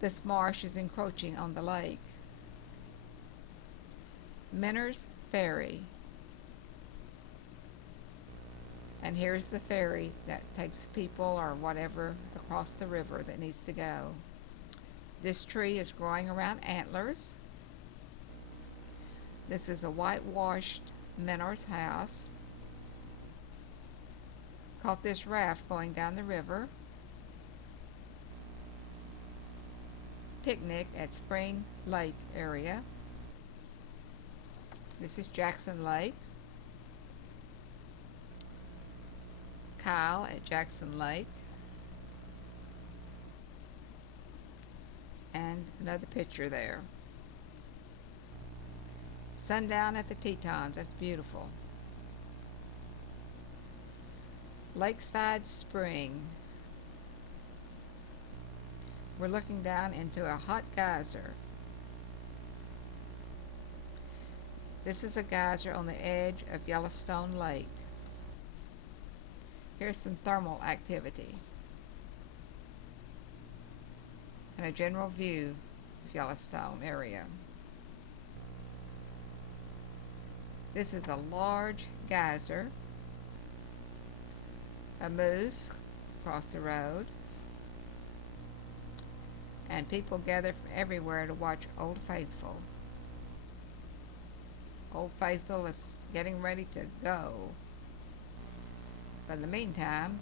This marsh is encroaching on the lake. Mentor's Ferry. And here's the ferry that takes people or whatever across the river that needs to go. This tree is growing around antlers. This is a whitewashed Mentor's house. Caught this raft going down the river. Picnic at Spring Lake area. This is Jackson Lake. Kyle at Jackson Lake. And another picture there. Sundown at the Tetons. That's beautiful. Lakeside Spring. We're looking down into a hot geyser. This is a geyser on the edge of Yellowstone Lake. Here's some thermal activity and a general view of Yellowstone area. This is a large geyser. A moose across the road. And people gather from everywhere to watch Old Faithful. Old Faithful is getting ready to go. But in the meantime,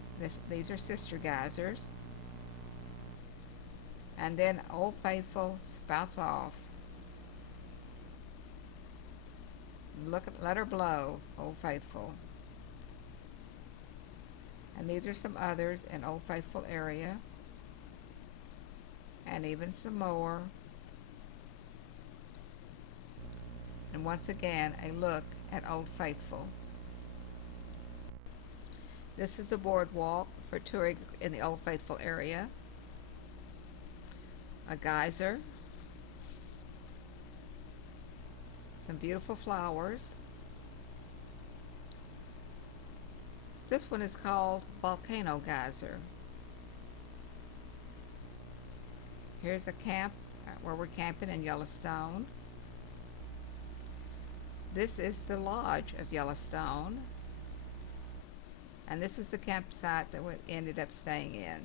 these are sister geysers. And then Old Faithful spouts off. Let her blow, Old Faithful. And these are some others in Old Faithful area. And even some more. And once again, a look at Old Faithful. This is a boardwalk for touring in the Old Faithful area. a geyser, some beautiful flowers. This one is called Volcano Geyser. Here's a camp where we're camping in Yellowstone. This is the Lodge of Yellowstone, and this is the campsite that we ended up staying in.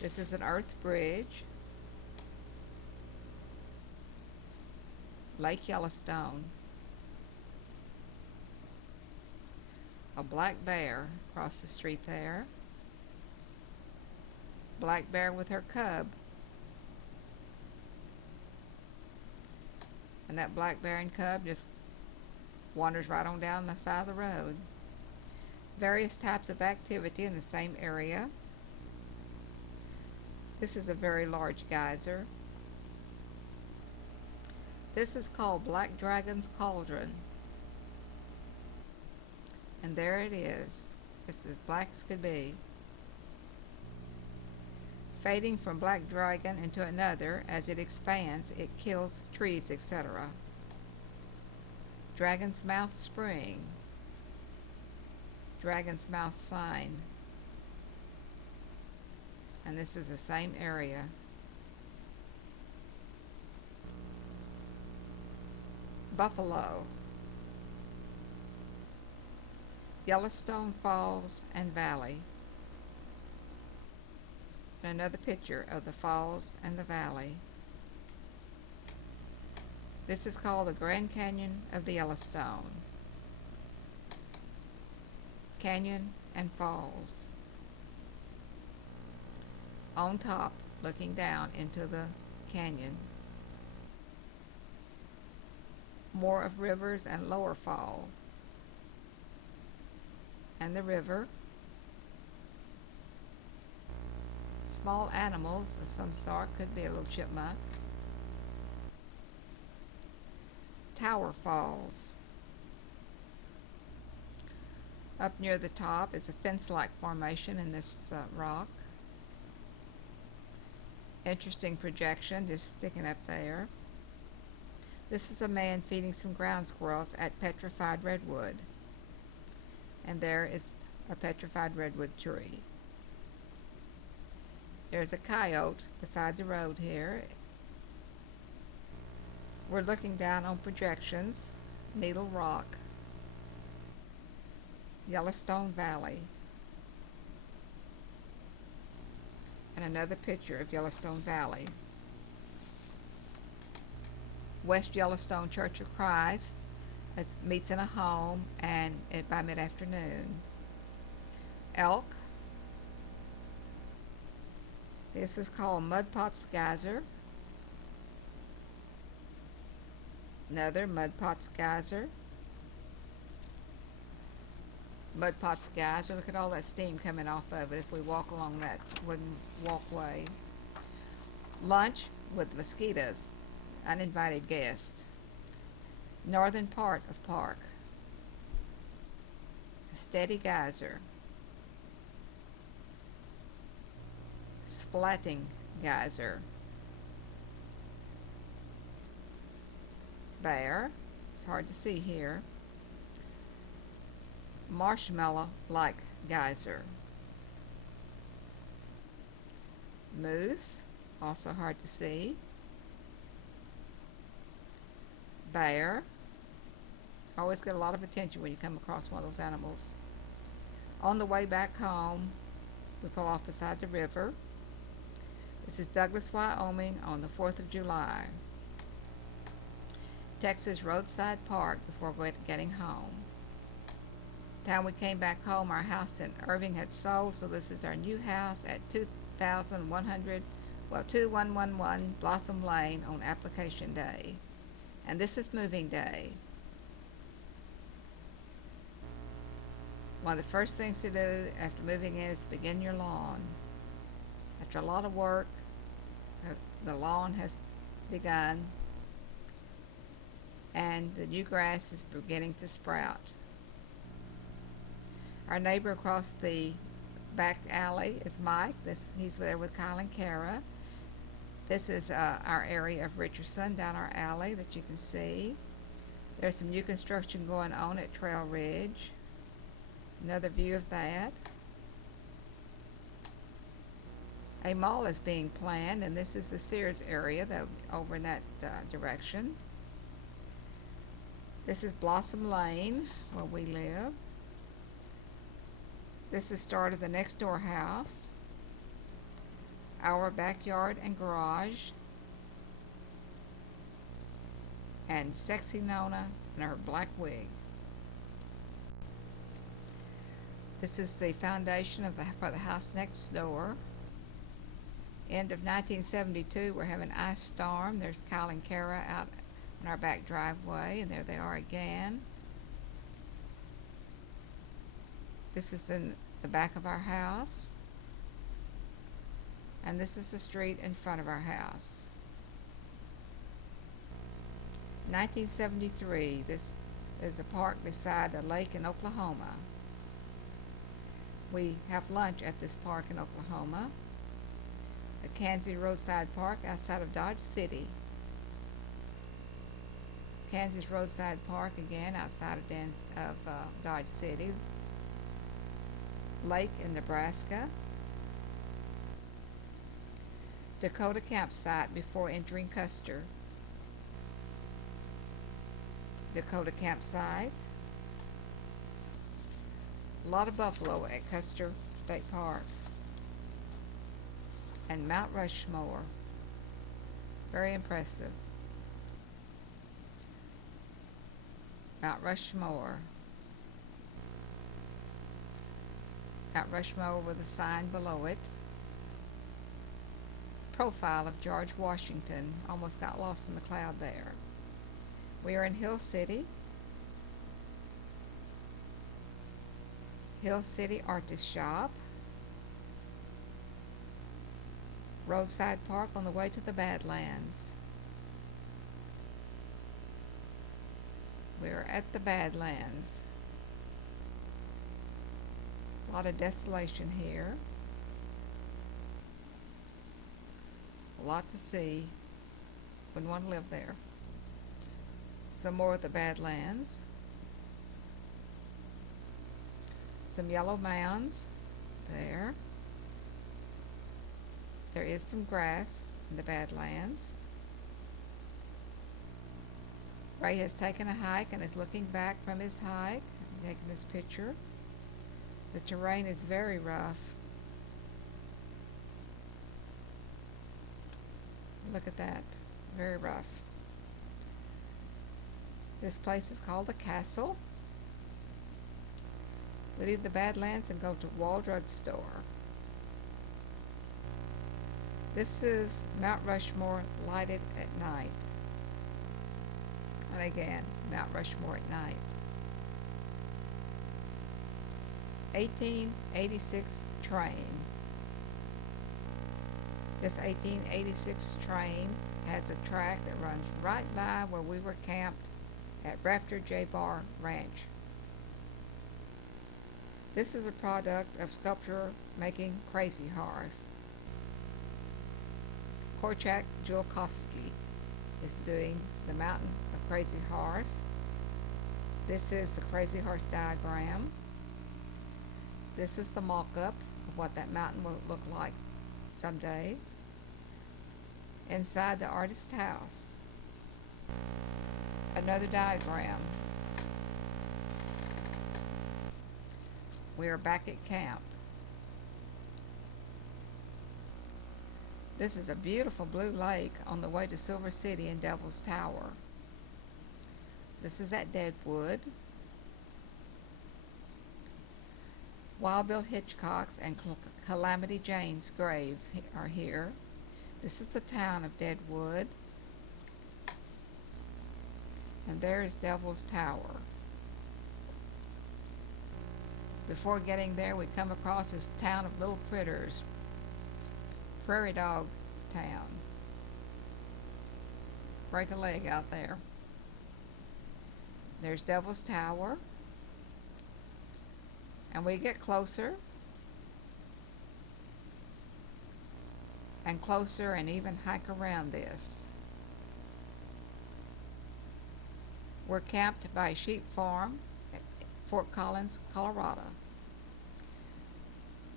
This is an earth bridge. Lake Yellowstone. A black bear across the street there. Black bear with her cub. And that black bear and cub just wanders right on down the side of the road. Various types of activity in the same area. This is a very large geyser. This is called Black Dragon's Cauldron. And there it is. It's as black as could be. Fading from black dragon into another, as it expands, it kills trees, etc. Dragon's Mouth Spring. Dragon's Mouth Sign. And this is the same area. Buffalo. Yellowstone Falls and Valley. And another picture of the falls and the valley. This is called the Grand Canyon of the Yellowstone. Canyon and falls. On top, looking down into the canyon. More of rivers and lower fall. And the river. Small animals of some sort, could be a little chipmunk. Tower Falls. Up near the top is a fence-like formation in this rock. Interesting projection just sticking up there. This is a man feeding some ground squirrels at Petrified Redwood. And there is a petrified redwood tree. There's a coyote beside the road here. We're looking down on projections, Needle Rock, Yellowstone Valley, and another picture of Yellowstone Valley. West Yellowstone Church of Christ. It meets in a home and by mid-afternoon. Elk. This is called Mud Pots Geyser. Another Mud Pots Geyser. Mud Pots Geyser. Look at all that steam coming off of it if we walk along that wooden walkway. Lunch with mosquitoes. Uninvited guest. Northern part of park. Steady Geyser. Splatting Geyser. Bear. It's hard to see here. Marshmallow-like geyser. Moose. Also hard to see. Bear. Always get a lot of attention when you come across one of those animals. On the way back home, we pull off beside the river. This is Douglas, Wyoming on the 4th of July. Texas Roadside Park before getting home. The time we came back home, our house in Irving had sold, so this is our new house at 2111 Blossom Lane on application day. And this is moving day. One of the first things to do after moving in is begin your lawn. After a lot of work, the lawn has begun and the new grass is beginning to sprout. Our neighbor across the back alley is Mike. He's there with Kyle and Kara. This is our area of Richardson down our alley that you can see. There's some new construction going on at Trail Ridge. Another view of that. A mall is being planned, and this is the Sears area over in that direction. This is Blossom Lane, where we live. This is start of the next door house. Our backyard and garage. And Sexy Nona and her black wig. This is the foundation for the house next door. End of 1972, we're having an ice storm. There's Kyle and Kara out in our back driveway, and there they are again. This is in the back of our house. And this is the street in front of our house. 1973, this is a park beside a lake in Oklahoma. We have lunch at this park in Oklahoma. A Kansas Roadside Park outside of Dodge City. Kansas Roadside Park again outside of Dodge City. Lake in Nebraska. Dakota campsite before entering Custer. Dakota campsite. A lot of buffalo at Custer State Park. And Mount Rushmore. Very impressive. Mount Rushmore. Mount Rushmore with a sign below it. Profile of George Washington. Almost got lost in the cloud there. We are in Hill City. Hill City Artist Shop. Roadside Park on the way to the Badlands. We're at the Badlands. A lot of desolation here. A lot to see. Wouldn't want to live there. Some more of the Badlands. Some yellow mounds there. There is some grass in the Badlands. Ray has taken a hike and is looking back from his hike, taking his picture. The terrain is very rough. Look at that, very rough. This place is called the Castle. We leave the Badlands and go to Wall Drug Store. This is Mount Rushmore lighted at night. And again, Mount Rushmore at night. 1886 train. This 1886 train has a track that runs right by where we were camped at Rafter J. Barr Ranch. This is a product of sculpture making Crazy Horse. Korchak Julkowski is doing the Mountain of Crazy Horse. This is the Crazy Horse diagram. This is the mock-up of what that mountain will look like someday. Inside the artist's house. Another diagram. We are back at camp. This is a beautiful blue lake on the way to Silver City and Devil's Tower. This is at Deadwood. Wild Bill Hitchcock's and Calamity Jane's graves are here. This is the town of Deadwood. And there is Devil's Tower. Before getting there, we come across this town of Little Critters, Prairie Dog Town. Break a leg out there. There's Devil's Tower. And we get closer. and closer and even hike around this. We're camped by a sheep farm at Fort Collins, Colorado.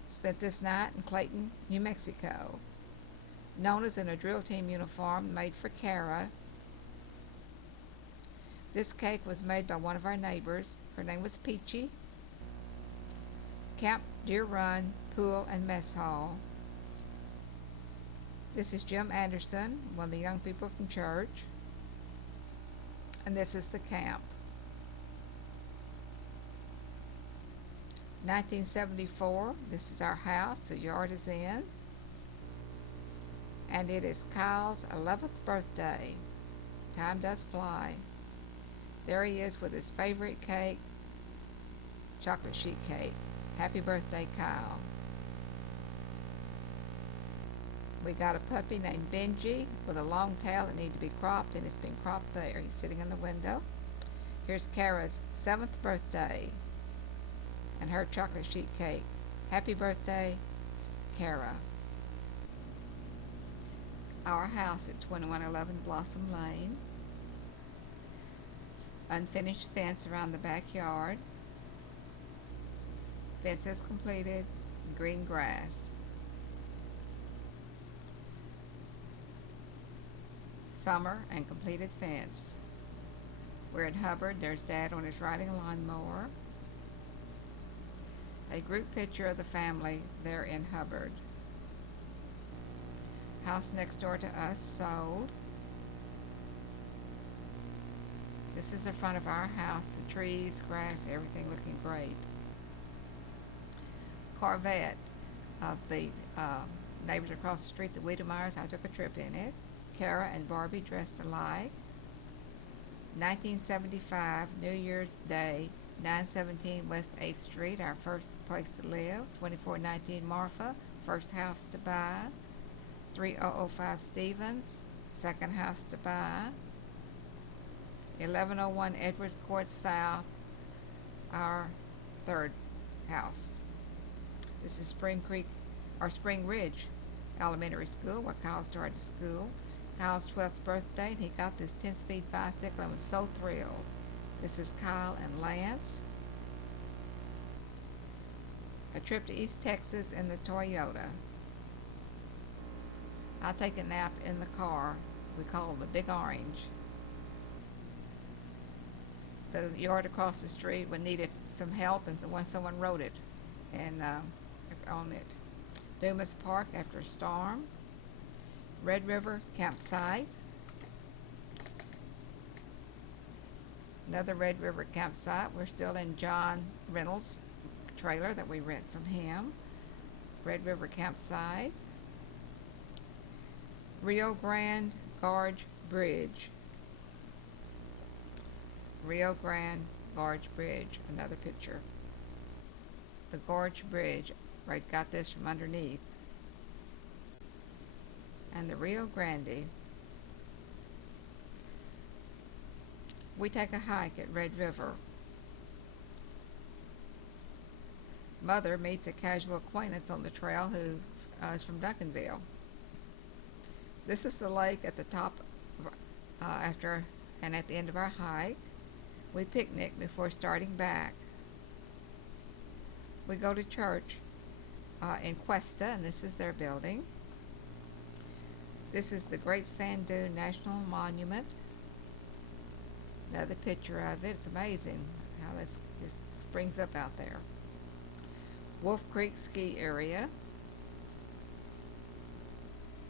Spent this night in Clayton, New Mexico. Nona's in a drill team uniform made for Kara. This cake was made by one of our neighbors. Her name was Peachy. Camp Deer Run, Pool, and Mess Hall. This is Jim Anderson, one of the young people from church. And this is the camp. 1974, this is our house, the yard is in. And it is Kyle's 11th birthday. Time does fly. There he is with his favorite cake, chocolate sheet cake. Happy birthday, Kyle. We got a puppy named Benji with a long tail that needs to be cropped, and it's been cropped there. He's sitting in the window. Here's Kara's 7th birthday and her chocolate sheet cake. Happy birthday, Kara. Our house at 2111 Blossom Lane. Unfinished fence around the backyard. Fence is completed. Green grass. Summer and completed fence. We're in Hubbard. There's Dad on his riding lawnmower. A group picture of the family there in Hubbard. House next door to us sold. This is the front of our house. The trees, grass, everything looking great. Corvette of the neighbors across the street, the Wiedemeyers. I took a trip in it. Kara and Barbie dressed alike. 1975, New Year's Day, 917 West 8th Street, our first place to live. 2419 Marfa, first house to buy. 3005 Stevens, second house to buy. 1101 Edwards Court South, our third house. This is Spring Ridge Elementary School, where Kyle started school. Kyle's 12th birthday, and he got this 10-speed bicycle and was so thrilled. This is Kyle and Lance. A trip to East Texas in the Toyota. I take a nap in the car we call the Big Orange. The yard across the street needed some help, and someone wrote it and on it. Dumas Park after a storm. Red River campsite. Another Red River campsite. We're still in John Reynolds' trailer that we rent from him. Red River campsite. Rio Grande Gorge Bridge. Rio Grande Gorge Bridge, another picture. The Gorge Bridge, right, got this from underneath. And the Rio Grande. We take a hike at Red River. Mother meets a casual acquaintance on the trail who is from Duncanville. This is the lake at the top after and at the end of our hike. We picnic before starting back. We go to church in Cuesta, and this is their building. This is the Great Sand Dune National Monument. Another picture of it. It's amazing how this springs up out there. Wolf Creek Ski Area.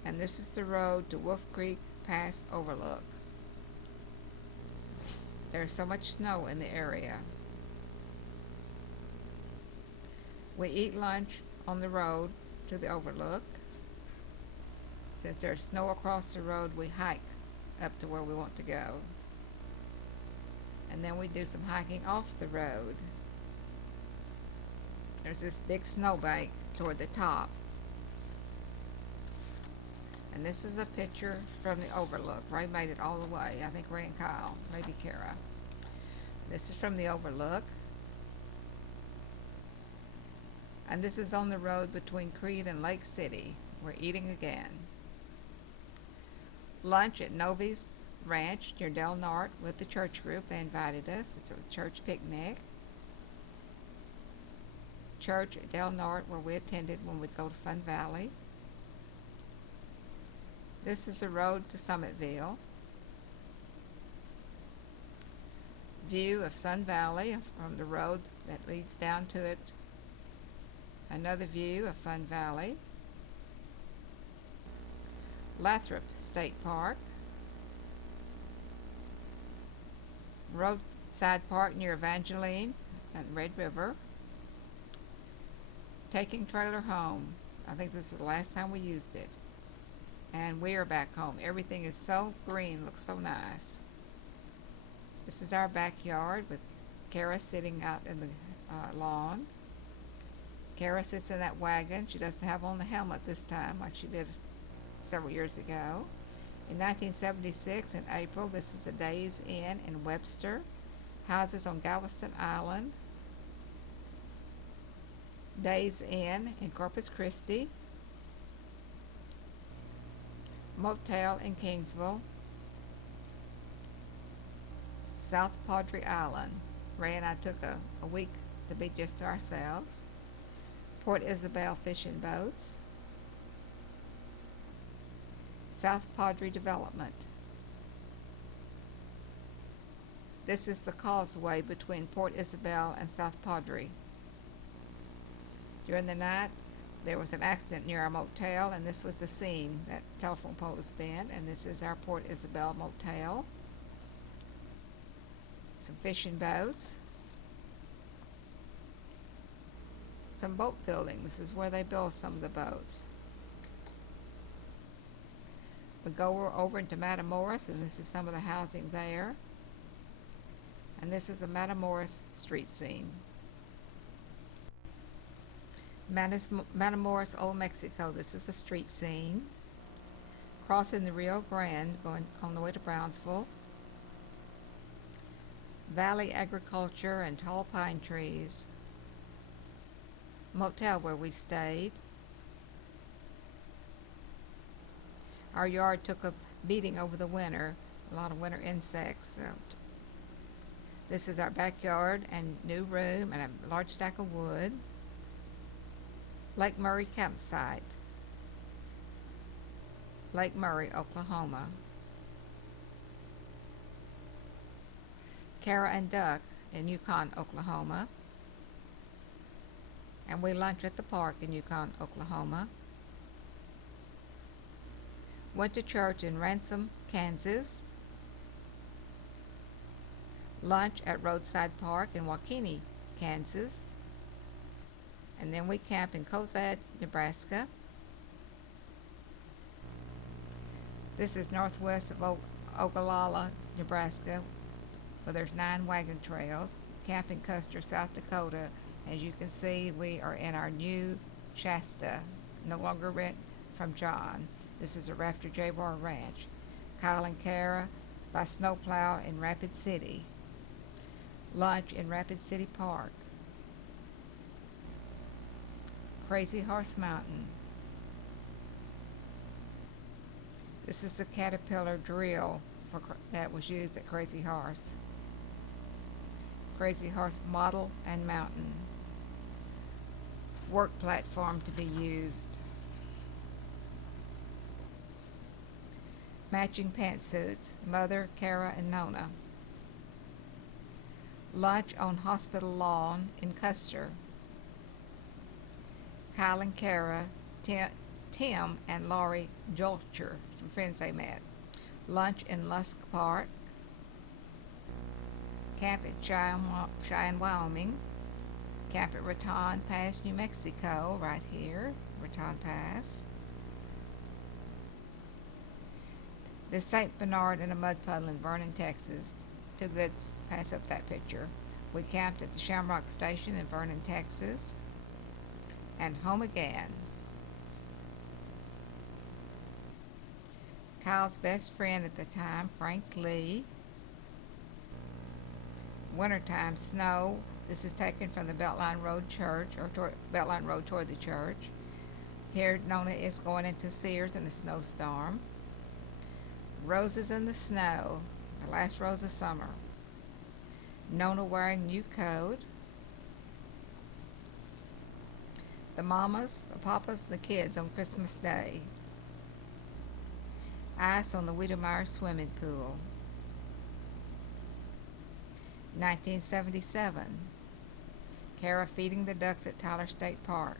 And this is the road to Wolf Creek Pass Overlook. There's so much snow in the area. We eat lunch on the road to the overlook. Since there's snow across the road, we hike up to where we want to go. And then we do some hiking off the road. There's this big snowbank toward the top. And this is a picture from the overlook. Ray made it all the way. I think Ray and Kyle, maybe Kara. This is from the overlook. And this is on the road between Creed and Lake City. We're eating again. Lunch at Novi's Ranch near Del Norte with the church group. They invited us. It's a church picnic. Church at Del Norte where we attended when we'd go to Fun Valley. This is the road to Summitville. View of Sun Valley from the road that leads down to it. Another view of Fun Valley. Lathrop State Park. Roadside Park near Evangeline and Red River. Taking trailer home. I think this is the last time we used it. And we are back home. Everything is so green, looks so nice. This is our backyard with Kara sitting out in the lawn. Kara sits in that wagon. She doesn't have on the helmet this time like she did several years ago. In 1976, in April, this is a Days Inn in Webster. Houses on Galveston Island. Days Inn in Corpus Christi. Motel in Kingsville. South Padre Island. Ray and I took a week to be just to ourselves. Port Isabel Fishing Boats. South Padre Development. This is the causeway between Port Isabel and South Padre. During the night, there was an accident near our motel, and this was the scene that telephone pole has been, and this is our Port Isabel motel. Some fishing boats. Some boat building. This is where they build some of the boats. We go over into Matamoros, and this is some of the housing there. And this is a Matamoros street scene. Matamoros, Old Mexico. This is a street scene. Crossing the Rio Grande, going on the way to Brownsville. Valley agriculture and tall pine trees. Motel where we stayed. Our yard took a beating over the winter. A lot of winter insects. This is our backyard and new room and a large stack of wood. Lake Murray campsite. Lake Murray, Oklahoma. Kara and Duck in Yukon, Oklahoma. And we lunch at the park in Yukon, Oklahoma. Went to church in Ransom, Kansas. Lunch at Roadside Park in Waukene, Kansas. And then we camp in Cozad, Nebraska. This is northwest of Ogallala, Nebraska, where there's 9 wagon trails. Camp in Custer, South Dakota. As you can see, we are in our new Shasta, no longer rent from John. This is a Rafter J-Bar Ranch. Kyle and Kara by snowplow in Rapid City. Lunch in Rapid City Park. Crazy Horse Mountain. This is the Caterpillar drill that was used at Crazy Horse. Crazy Horse Model and Mountain. Work platform to be used. Matching pantsuits, Mother, Kara, and Nona. Lunch on Hospital Lawn in Custer. Kyle and Kara, Tim and Laurie Jolcher, some friends they met. Lunch in Lusk Park. Camp at Cheyenne, Wyoming. Camp at Raton Pass, New Mexico, right here, Raton Pass. This St. Bernard in a mud puddle in Vernon, Texas. Too good to pass up that picture. We camped at the Shamrock Station in Vernon, Texas. And home again. Kyle's best friend at the time, Frank Lee. Wintertime snow. This is taken from the Beltline Road Church, or Beltline Road toward the church. Here, Nona is going into Sears in a snowstorm. Roses in the snow, the last rose of summer. Nona wearing new coat. The mamas, the papas, the kids on Christmas Day. Ice on the Wedemeyer swimming pool. 1977. Kara feeding the ducks at Tyler State Park.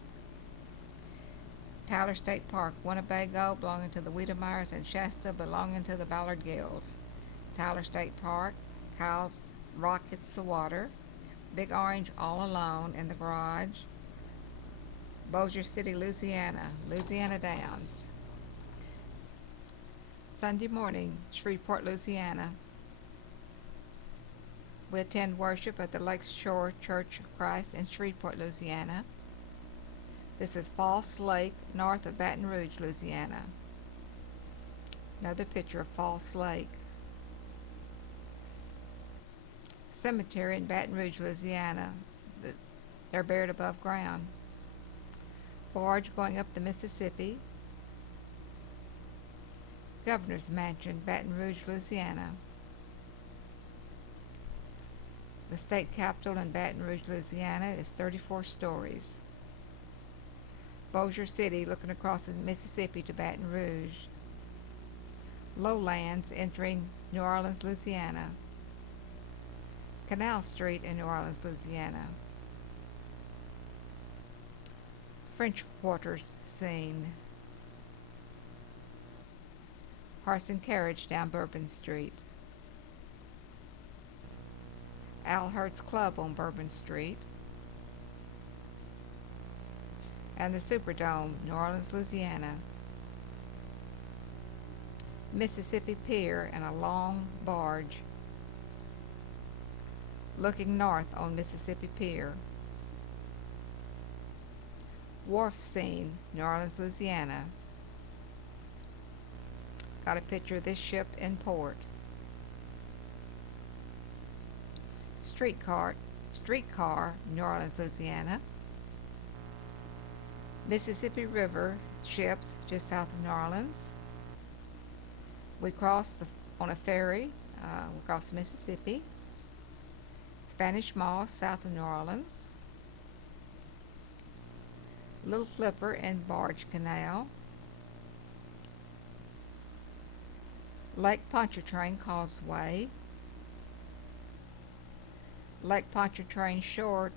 Tyler State Park, Winnebago belonging to the Wiedemeyers and Shasta belonging to the Ballard Gills. Tyler State Park, Kyle's Rock Hits the Water. Big Orange all alone in the garage. Bossier City, Louisiana, Louisiana Downs. Sunday morning, Shreveport, Louisiana. We attend worship at the Lakeshore Church of Christ in Shreveport, Louisiana. This is False Lake, north of Baton Rouge, Louisiana. Another picture of False Lake. Cemetery in Baton Rouge, Louisiana. They're buried above ground. Barge going up the Mississippi. Governor's Mansion, Baton Rouge, Louisiana. The state capitol in Baton Rouge, Louisiana is 34 stories. Bossier City looking across the Mississippi to Baton Rouge. Lowlands entering New Orleans, Louisiana. Canal Street in New Orleans, Louisiana. French Quarters scene. Horse and carriage down Bourbon Street. Al Hurt's Club on Bourbon Street. And the Superdome, New Orleans, Louisiana. Mississippi Pier and a long barge looking north on Mississippi Pier. Wharf scene, New Orleans, Louisiana. Got a picture of this ship in port. Streetcar, New Orleans, Louisiana. Mississippi River ships just south of New Orleans. We cross on a ferry. We cross the Mississippi. Spanish Moss, south of New Orleans. Little Flipper and Barge Canal. Lake Pontchartrain Causeway. Lake Pontchartrain Shore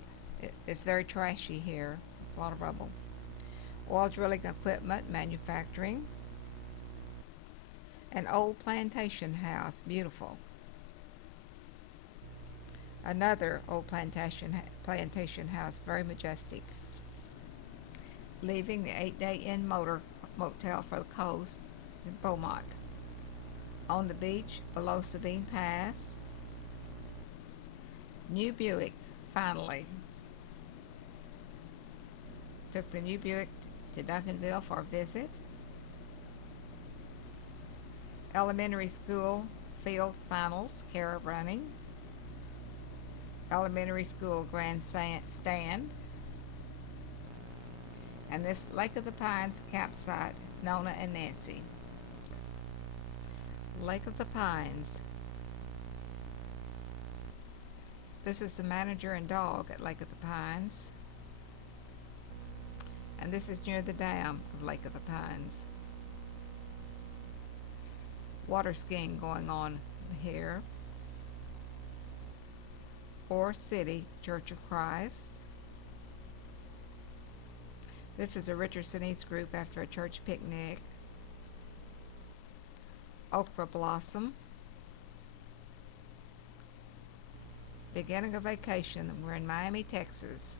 is very trashy here. A lot of rubble. Oil drilling equipment, manufacturing. An old plantation house, beautiful. Another old plantation house, very majestic. Leaving the 8-Day Inn motel for the coast, it's in Beaumont. On the beach, below Sabine Pass. New Buick, finally. Took the new Buick to Duncanville for a visit. Elementary school field finals, Kara running. Elementary school grandstand. And this Lake of the Pines campsite, Nona and Nancy. Lake of the Pines. This is the manager and dog at Lake of the Pines. And this is near the dam of Lake of the Pines. Water skiing going on here. Ore City Church of Christ. This is a Richardson East group after a church picnic. Okra Blossom. Beginning a vacation. We're in Miami, Texas.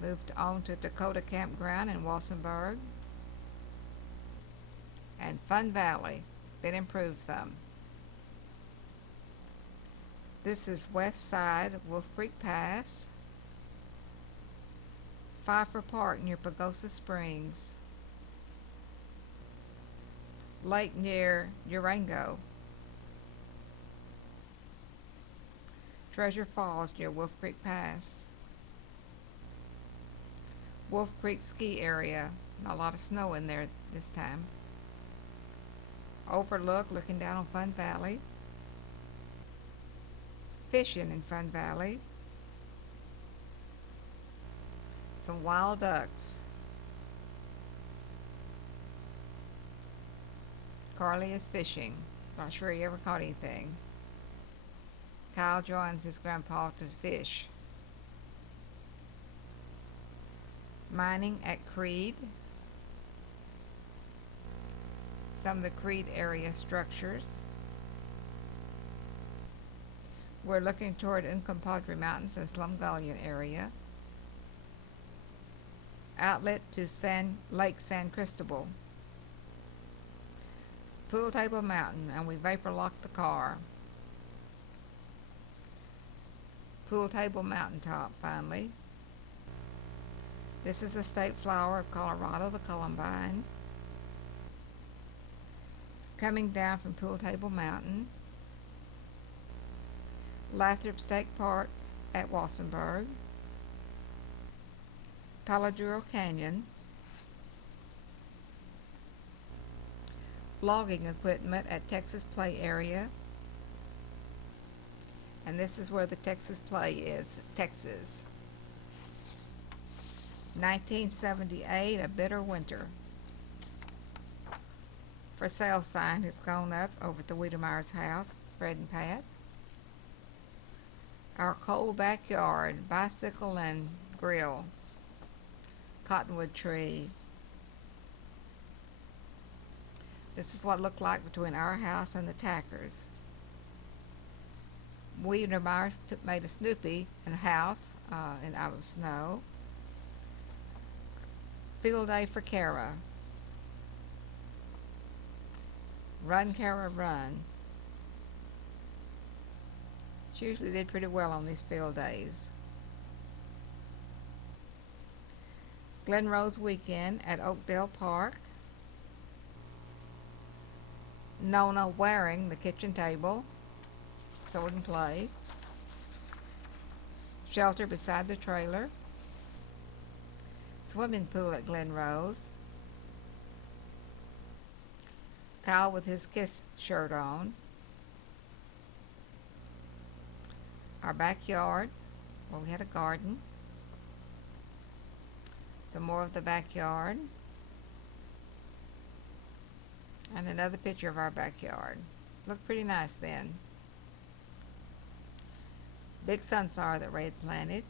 Moved on to Dakota Campground in Walsenburg. And Fun Valley. Been improved some. This is west side of Wolf Creek Pass. Pfeiffer Park near Pagosa Springs. Lake near Durango. Treasure Falls near Wolf Creek Pass. Wolf Creek ski area. A lot of snow in there this time. overlook looking down on Fun Valley, fishing in Fun Valley, some wild ducks. Carly is fishing. Not sure he ever caught anything. Kyle joins his grandpa to fish. Mining at Creed. Some of the Creed area structures. We're looking toward Uncompahgre Mountains and Slumgullion area. Outlet to Lake San Cristobal. Pool Table Mountain, and we vapor locked the car. Pool Table Mountaintop, finally. This is the state flower of Colorado, the columbine. Coming down from Pool Table Mountain. Lathrop State Park at Wassenberg. Paladuro Canyon. Logging equipment at Texas Play area. And this is where the Texas Play is, Texas. 1978, a bitter winter. For sale sign has gone up over at the Wiedemeyer's house, Fred and Pat. Our cold backyard, bicycle and grill. Cottonwood tree. This is what it looked like between our house and the Tackers. Wiedemeyer made a Snoopy in the house and out of the snow. Field day for Kara. Run, Kara, run. She usually did pretty well on these field days. Glen Rose weekend at Oakdale Park. Nona wearing the kitchen table so we can play. Shelter beside the trailer. Swimming pool at Glen Rose. Kyle with his Kiss shirt on. Our backyard, where we had a garden. Some more of the backyard. And another picture of our backyard. Looked pretty nice then. Big sunflower that Ray had planted.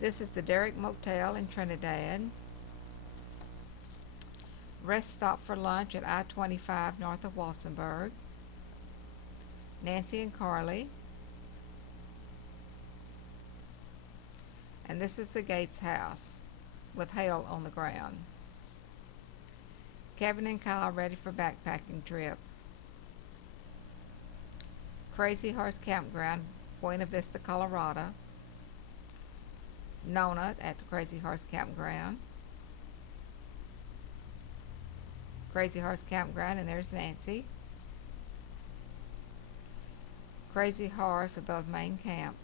This is the Derrick Motel in Trinidad. Rest stop for lunch at I-25 north of Wassenberg. Nancy and Carly. And this is the Gates house with hail on the ground. Kevin and Kyle ready for backpacking trip. Crazy Horse Campground, Buena Vista, Colorado. Nona at the Crazy Horse Campground. Crazy Horse Campground, and there's Nancy. Crazy Horse above main camp.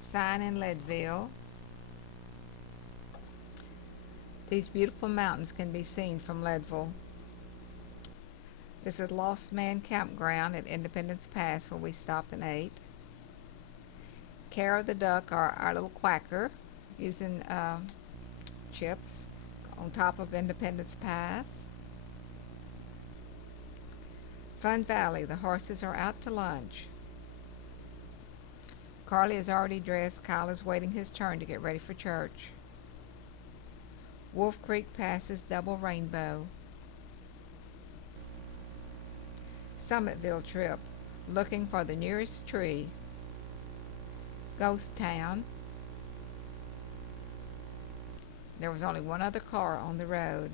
Sign in Leadville. These beautiful mountains can be seen from Leadville. This is Lost Man Campground at Independence Pass, where we stopped and ate. Kara the duck, our little quacker, using chips on top of Independence Pass. Fun Valley, the horses are out to lunch. Carly is already dressed. Kyle is waiting his turn to get ready for church. Wolf Creek passes Double Rainbow. Summitville trip, looking for the nearest tree. Ghost Town. There was only one other car on the road.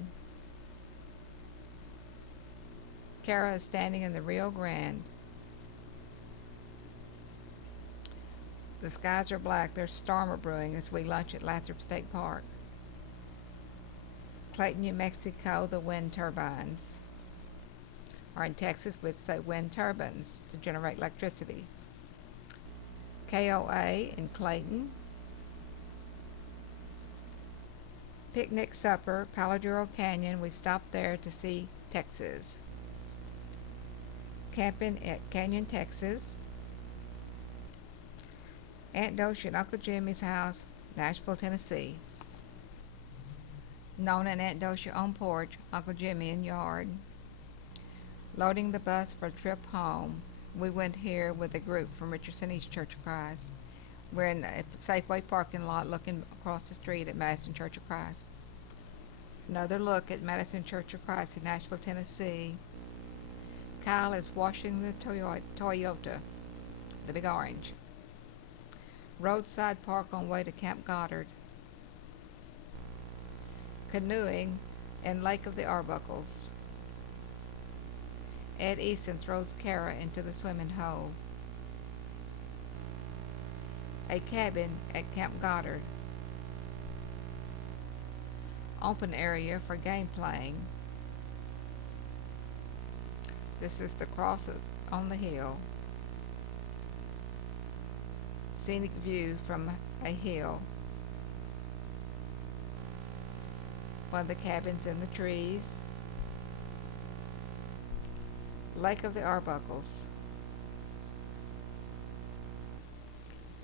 Kara is standing in the Rio Grande. The skies are black. There's storm brewing as we lunch at Lathrop State Park. Clayton, New Mexico, the wind turbines. Or in Texas, we'd say wind turbines to generate electricity. KOA in Clayton. Picnic supper, Palo Duro Canyon. We stopped there to see Texas. Camping at Canyon, Texas. Aunt Docia and Uncle Jimmy's house, Nashville, Tennessee. Nona and Aunt Docia on porch, Uncle Jimmy in yard. Loading the bus for a trip home. We went here with a group from Richardson East Church of Christ. We're in a Safeway parking lot looking across the street at Madison Church of Christ. Another look at Madison Church of Christ in Nashville, Tennessee. Kyle is washing the Toyota, the big orange. Roadside park on way to Camp Goddard. Canoeing in Lake of the Arbuckles. Ed Easton throws Kara into the swimming hole. A cabin at Camp Goddard. Open area for game playing. This is the cross on the hill. Scenic view from a hill. One of the cabins in the trees. Lake of the Arbuckles.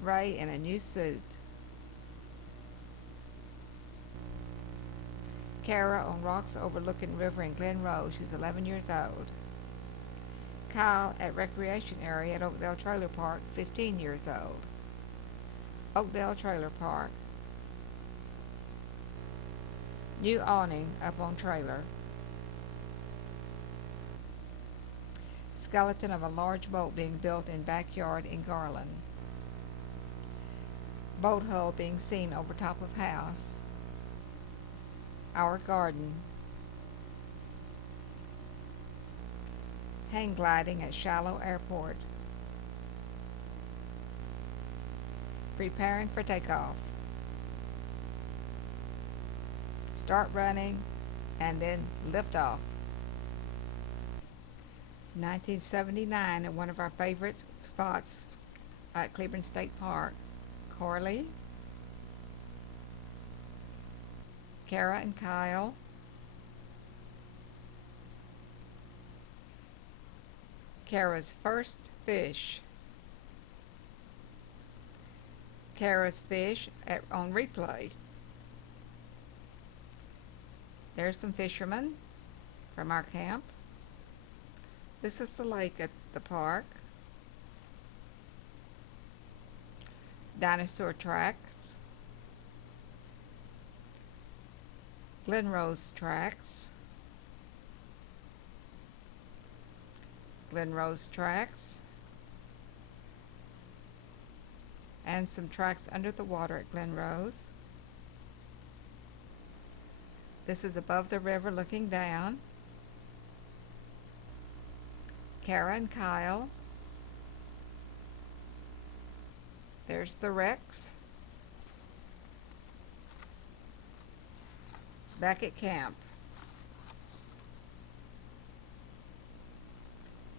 Ray in a new suit. Kara on rocks overlooking river in Glen Rose. She's 11 years old. Kyle at recreation area at Oakdale Trailer Park, 15 years old. Oakdale Trailer Park. New awning up on trailer. Skeleton of a large boat being built in backyard in Garland. Boat hull being seen over top of house. Our garden. Hang gliding at Shallow Airport. Preparing for takeoff. Start running and then lift off. 1979 at one of our favorite spots at Cleveland State Park. Corley, Kara and Kyle, Kara's first fish. Kara's fish on replay. There's some fishermen from our camp. This is the lake at the park. Dinosaur tracks. Glen Rose tracks. Glen Rose tracks. And some tracks under the water at Glen Rose. This is above the river looking down. Kara and Kyle. There's the Rex. Back at camp.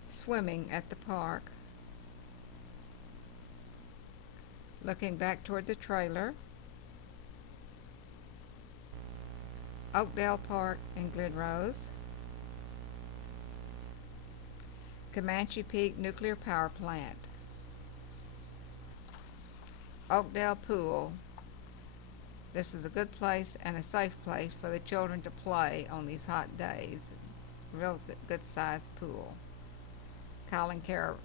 Swimming at the park. Looking back toward the trailer. Oakdale Park in Glen Rose. Comanche Peak Nuclear Power Plant. Oakdale Pool. This is a good place and a safe place for the children to play on these hot days. Real good sized pool. Kyle and Kara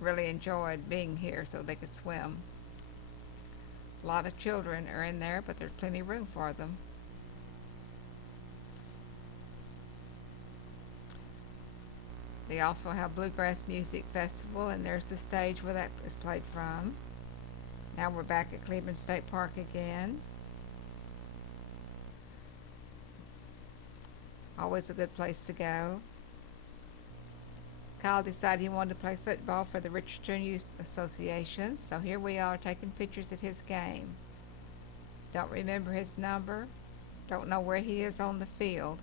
really enjoyed being here so they could swim. A lot of children are in there, but there's plenty of room for them. They also have Bluegrass Music Festival, and there's the stage where that is played from. Now we're back at Cleveland State Park again. Always a good place to go. Kyle decided he wanted to play football for the Richardson Youth Association, so here we are taking pictures at his game. Don't remember his number, don't know where he is on the field,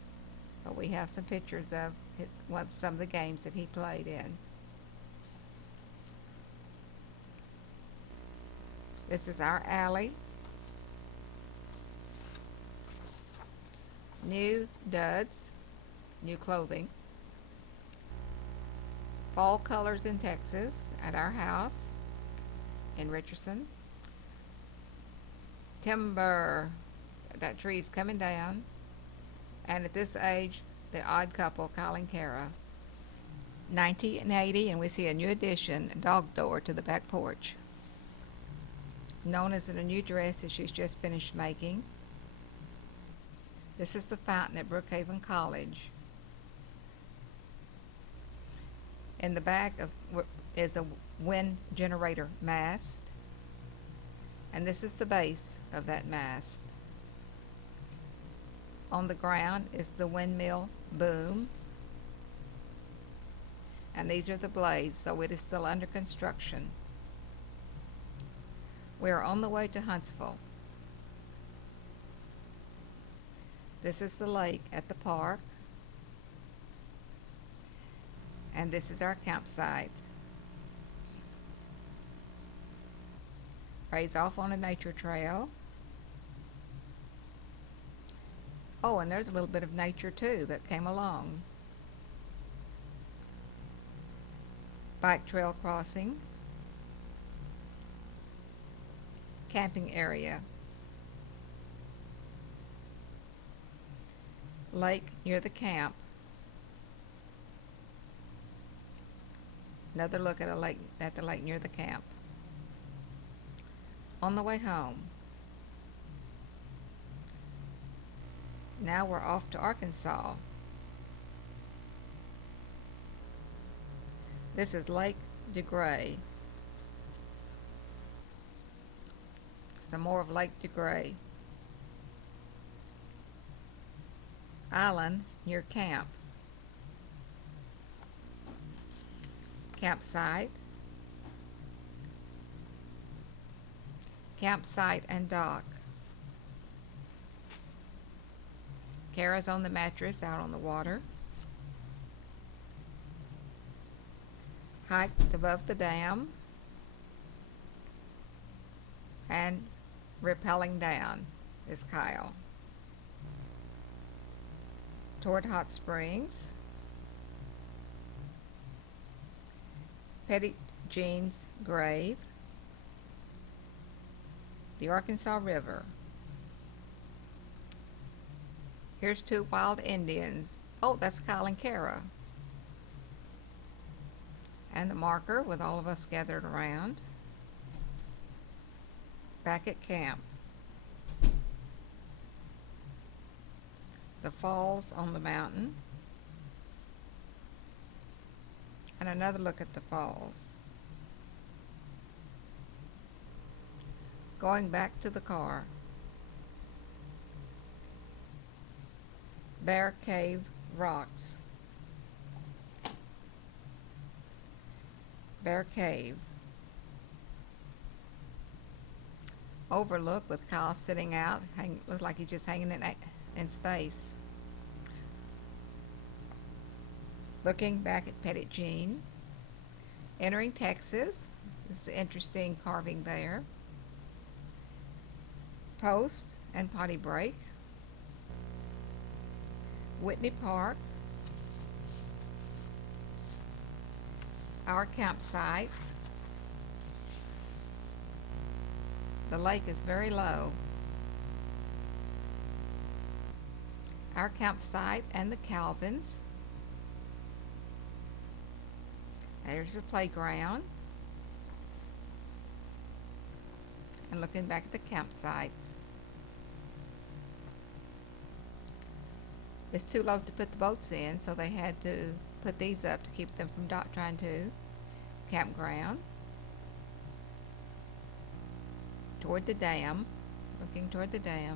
but we have some pictures of some of the games that he played in. This is our alley. new duds, new clothing, fall colors in Texas at our house in Richardson. Timber, that tree's coming down. And at this age, the odd couple, Kyle and Kara. 1980, and we see a new addition, a dog door to the back porch. Nona's in a new dress that she's just finished making. This is the fountain at Brookhaven College. In the back is a wind generator mast, and this is the base of that mast. On the ground is the windmill boom, and these are the blades, so it is still under construction. We are on the way to Huntsville. This is the lake at the park, and this is our campsite. Ray's off on a nature trail. Oh, and there's a little bit of nature too that came along. Bike trail crossing. Camping area. Lake near the camp. Another look at the lake near the camp. On the way home. Now we're off to Arkansas. This is Lake DeGray. Some more of Lake DeGray. Island near camp. Campsite. Campsite and dock. Kara's on the mattress out on the water. Hiked above the dam. And rappelling down is Kyle. Toward Hot Springs. Petty Jean's grave. The Arkansas River. Here's two wild Indians. Oh, that's Kyle and Kara. And the marker with all of us gathered around. Back at camp. The falls on the mountain. And another look at the falls. Going back to the car. Bear Cave Rocks. Bear Cave. Overlook with Kyle sitting out. Looks like he's just hanging in space. Looking back at Pettit Jean. Entering Texas. This is interesting carving there. Post and potty break. Whitney Park. Our campsite. The lake is very low. Our campsite and the Calvins. There's the playground. And looking back at the campsites. It's too low to put the boats in, so they had to put these up to keep them from trying to. Campground. Toward the dam. Looking toward the dam.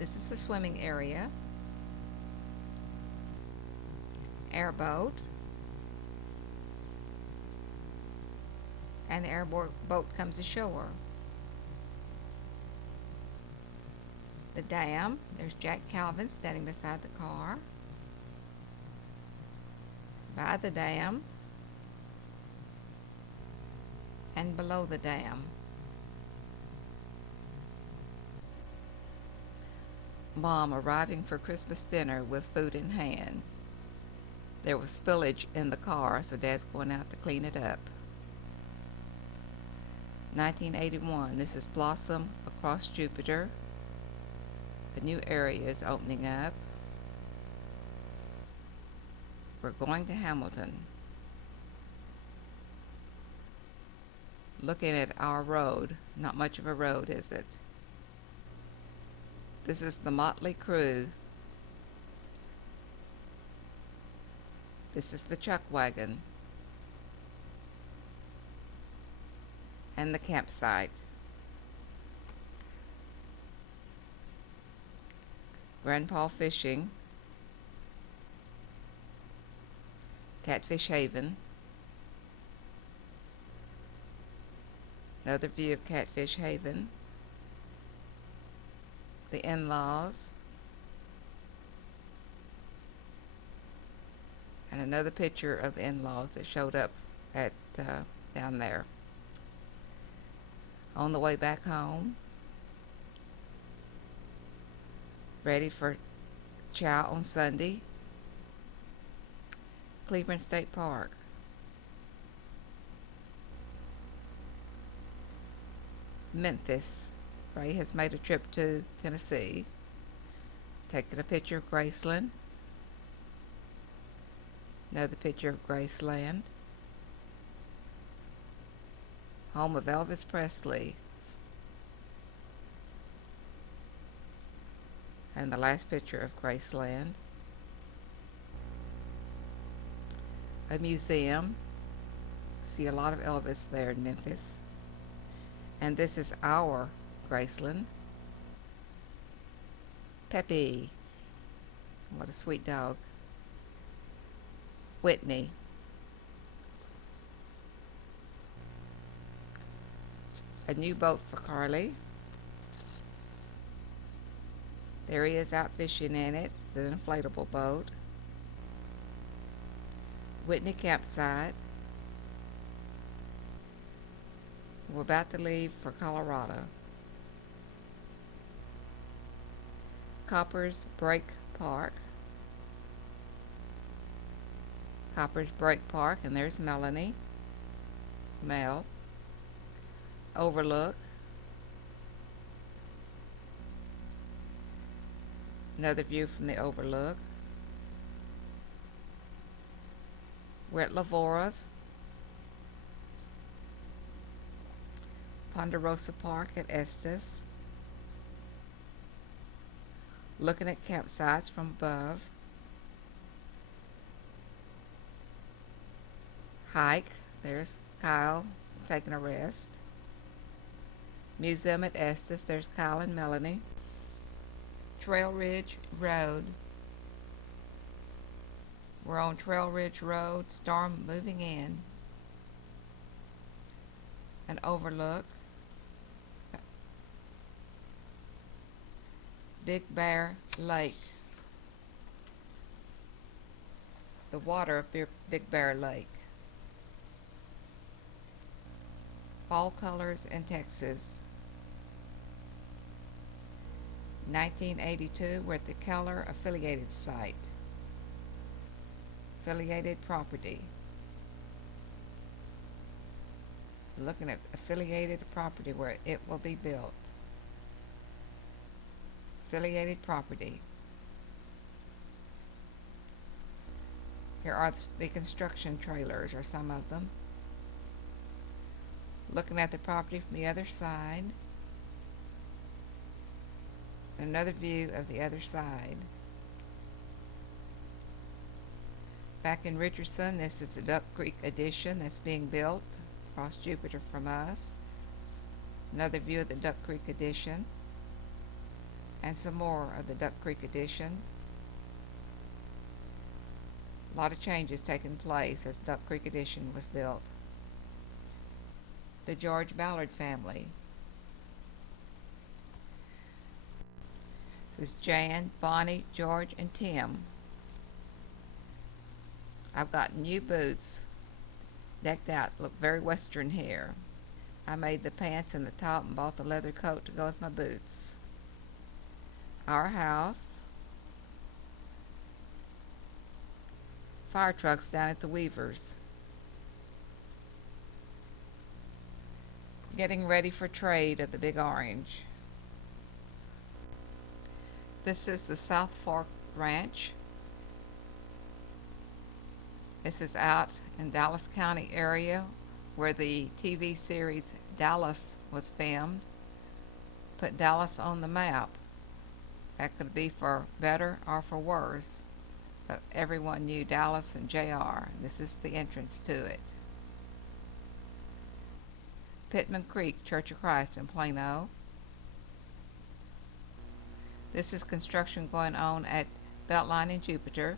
This is the swimming area. Airboat. And the airboat comes ashore. The dam. There's Jack Calvin standing beside the car. By the dam. And below the dam. Mom arriving for Christmas dinner with food in hand. There was spillage in the car, so Dad's going out to clean it up. 1981, this is Blossom across Jupiter. A new area is opening up. We're going to Hamilton. Looking at our road. Not much of a road, is it? This is the Motley Crew. This is the chuck wagon. And the campsite. Grandpa fishing. Catfish Haven. Another view of Catfish Haven. The in-laws. And another picture of the in-laws that showed up at down there. On the way back home. Ready for chow on Sunday. Cleveland State Park. Memphis. Ray has made a trip to Tennessee. Taking a picture of Graceland. Another picture of Graceland. Home of Elvis Presley. And the last picture of Graceland. A museum. See a lot of Elvis there in Memphis. And this is our Graceland. Peppy. What a sweet dog. Whitney. A new boat for Carly. There he is out fishing in it. It's an inflatable boat. Whitney campsite. We're about to leave for Colorado. Coppers Break Park. Coppers Break Park, and there's Melanie. Mel. Overlook. Another view from the Overlook. We're at Lavora's. Ponderosa Park at Estes. Looking at campsites from above. Hike. There's Kyle taking a rest. Museum at Estes. There's Kyle and Melanie. Trail Ridge Road. We're on Trail Ridge Road. Storm moving in. An overlook. Big Bear Lake. The water of Big Bear Lake. Fall colors in Texas. 1982, we're at the Keller affiliated site. Affiliated property. Looking at affiliated property where it will be built. Affiliated property. Here are the construction trailers, or some of them. Looking at the property from the other side. Another view of the other side. Back in Richardson, this is the Duck Creek addition that's being built across Jupiter from us. Another view of the Duck Creek addition. And some more of the Duck Creek addition. A lot of changes taking place as Duck Creek addition was built. The George Ballard family. This is Jan, Bonnie, George, and Tim. I've got new boots, decked out, look very western here. I made the pants and the top and bought the leather coat to go with my boots. our house, fire trucks down at the Weavers, getting ready for trade at the Big Orange. This is the South Fork Ranch. This is out in Dallas County area where the TV series Dallas was filmed. Put Dallas on the map. That could be for better or for worse, but everyone knew Dallas and JR. This is the entrance to it. Pittman Creek Church of Christ in Plano. This is construction going on at Beltline in Jupiter,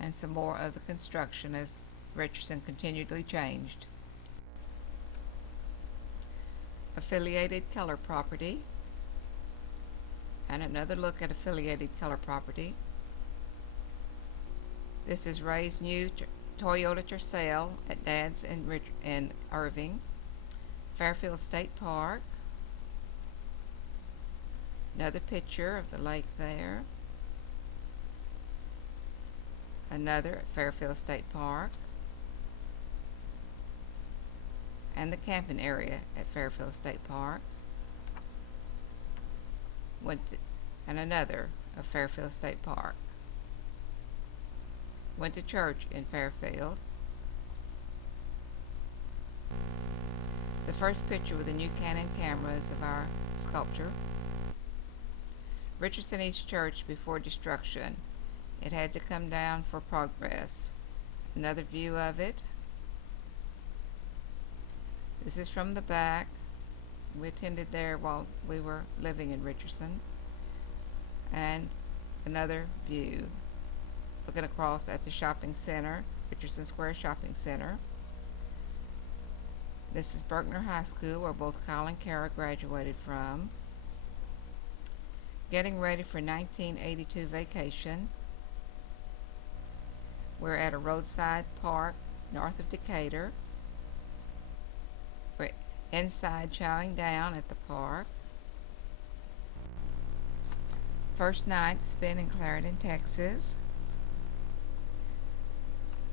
and some more of the construction as Richardson continually changed. Affiliated Keller property, and another look at affiliated Keller property. This is Ray's new Toyota Tercel at Dad's in Irving. Fairfield State Park. Another picture of the lake there. Another at Fairfield State Park. And the camping area at Fairfield State Park. And another of Fairfield State Park. Went to church in Fairfield. The first picture with the new Canon cameras of our sculpture. Richardson East Church before destruction. It had to come down for progress. Another view of it. This is from the back. We attended there while we were living in Richardson. And another view looking across at the shopping center, Richardson Square Shopping Center. This is Berkner High School, where both Kyle and Kara graduated from. Getting ready for 1982 vacation. We're at a roadside park north of Decatur. We're inside chowing down at the park. First night spent in Clarendon, Texas.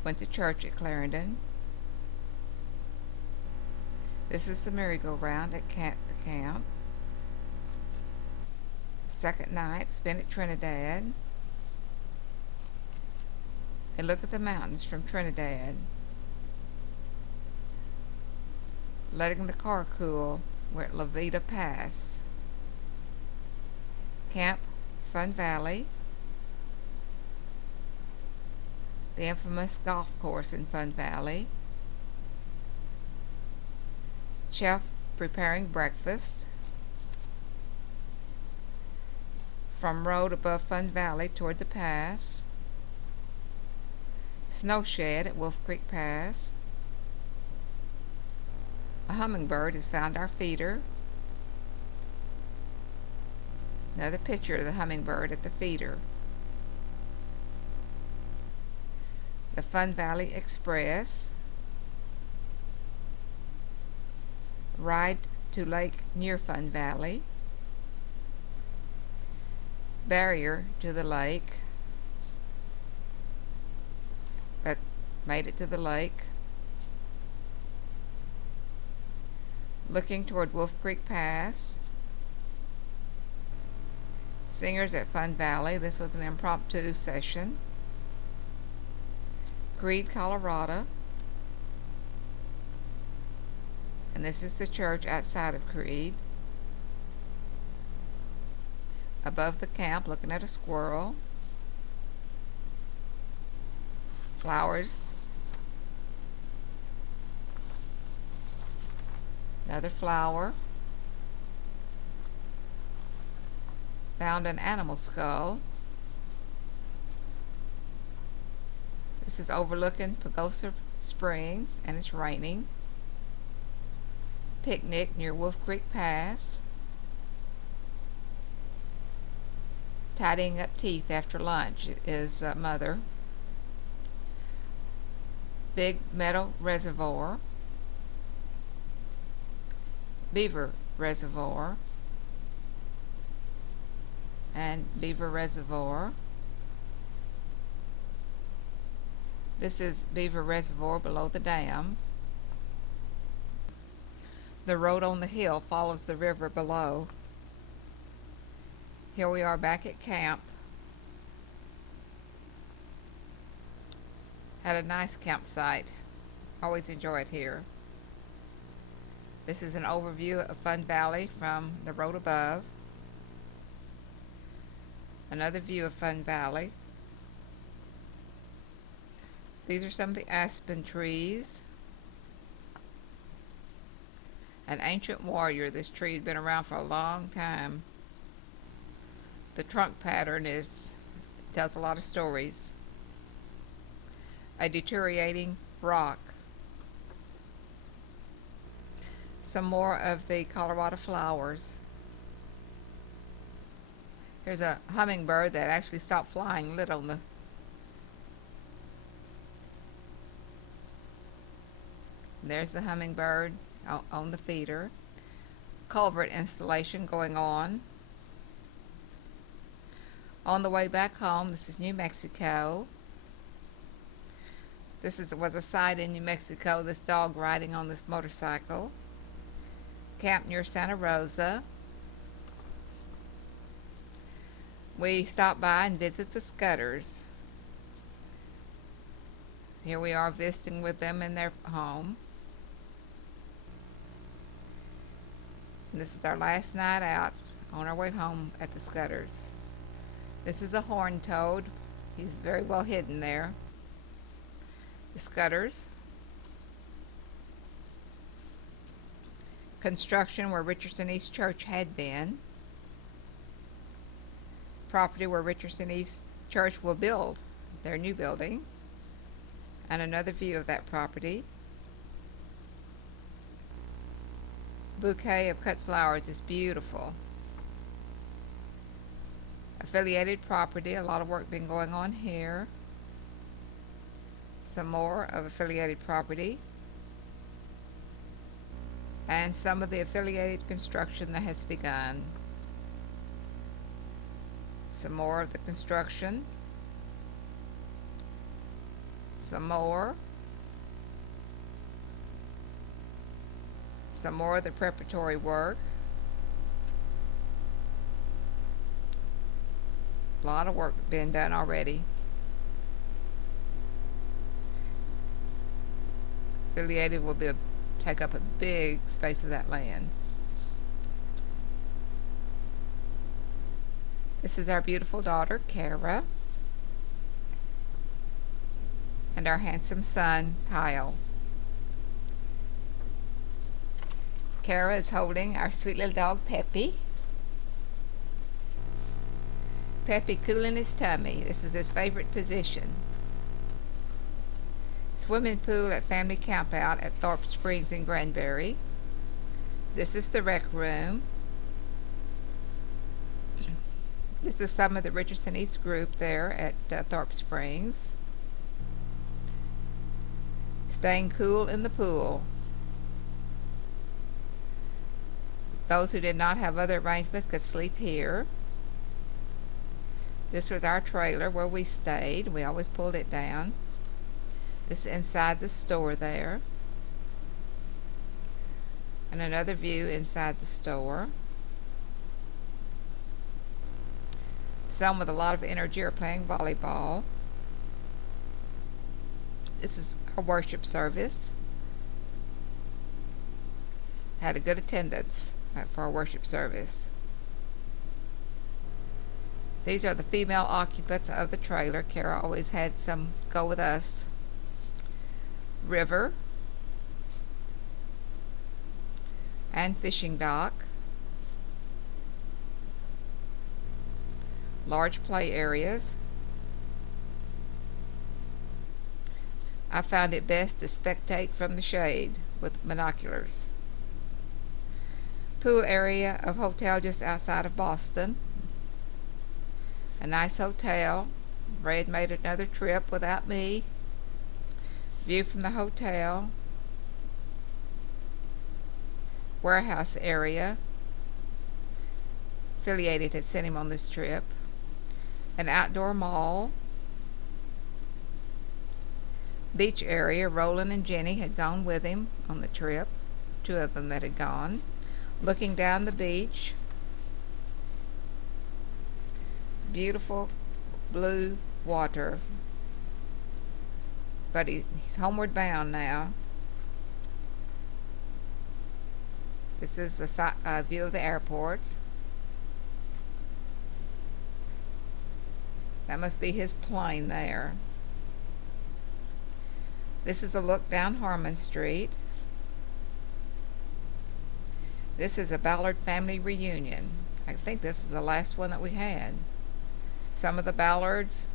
Went to church at Clarendon. This is the merry-go-round at the camp. Second night spent at Trinidad. And look at the mountains from Trinidad. Letting the car cool. We're at La Vida Pass. Camp Fun Valley. The infamous golf course in Fun Valley. Chef preparing breakfast. From road above Fun Valley toward the pass. Snow shed at Wolf Creek Pass. A hummingbird has found our feeder. Another picture of the hummingbird at the feeder. The Fun Valley Express. Ride to lake near Fun Valley. Barrier to the lake. But made it to the lake. Looking toward Wolf Creek Pass. Singers at Fun Valley. This was an impromptu session. Creede, Colorado. And this is the church outside of Creede. Above the camp, looking at a squirrel. Flowers. Another flower. Found an animal skull. This is overlooking Pagosa Springs, and it's raining. Picnic near Wolf Creek Pass. Tidying up teeth after lunch is Mother. Big Meadow Reservoir. Beaver Reservoir. and Beaver Reservoir. This is Beaver Reservoir below the dam. The road on the hill follows the river below. Here we are back at camp. Had a nice campsite. Always enjoy it here. This is an overview of Fun Valley from the road above. Another view of Fun Valley. These are some of the aspen trees. An ancient warrior. This tree has been around for a long time. The trunk pattern tells a lot of stories. A deteriorating rock. Some more of the Colorado flowers. Here's a hummingbird that actually stopped flying, lit on the There's the hummingbird on the feeder. Culvert installation going on. On the way back home, this is New Mexico. This was a sight in New Mexico, this dog riding on this motorcycle. Camp near Santa Rosa. We stopped by and visit the Scudders. Here we are visiting with them in their home. And this is our last night out on our way home at the Scudders. This is a horned toad. He's very well hidden there. The Scudders. Construction where Richardson East Church had been. Property where Richardson East Church will build their new building. And another view of that property. Bouquet of cut flowers is beautiful. Affiliated property, a lot of work been going on here. Some more of affiliated property. And some of the affiliated construction that has begun. Some more of the construction. Some more. Some more of the preparatory work. A lot of work being done already. Affiliated will take up a big space of that land. This is our beautiful daughter, Kara, and our handsome son, Kyle. Kara is holding our sweet little dog, Peppy. Peppy cooling his tummy. This was his favorite position. Swimming pool at family campout at Thorpe Springs in Granbury. This is the rec room. This is some of the Richardson East group there at Thorpe Springs. Staying cool in the pool. Those who did not have other arrangements could sleep here. This was our trailer where we stayed. We always pulled it down. This is inside the store there. And another view inside the store. Some with a lot of energy are playing volleyball. This is our worship service. Had a good attendance for our worship service. These are the female occupants of the trailer. Kara always had some go with us. River and fishing dock. Large play areas. I found it best to spectate from the shade with binoculars. Pool area of hotel just outside of Boston. A nice hotel. Red made another trip without me. View from the hotel. Warehouse area. Affiliated had sent him on this trip. An outdoor mall, beach area. Roland and Jenny had gone with him on the trip, two of them that had gone. Looking down the beach, beautiful blue water. But he's homeward bound now. This is the view of the airport. That must be his plane there. This is a look down Harmon Street. This is a Ballard family reunion. I think this is the last one that we had. Some of the Ballards,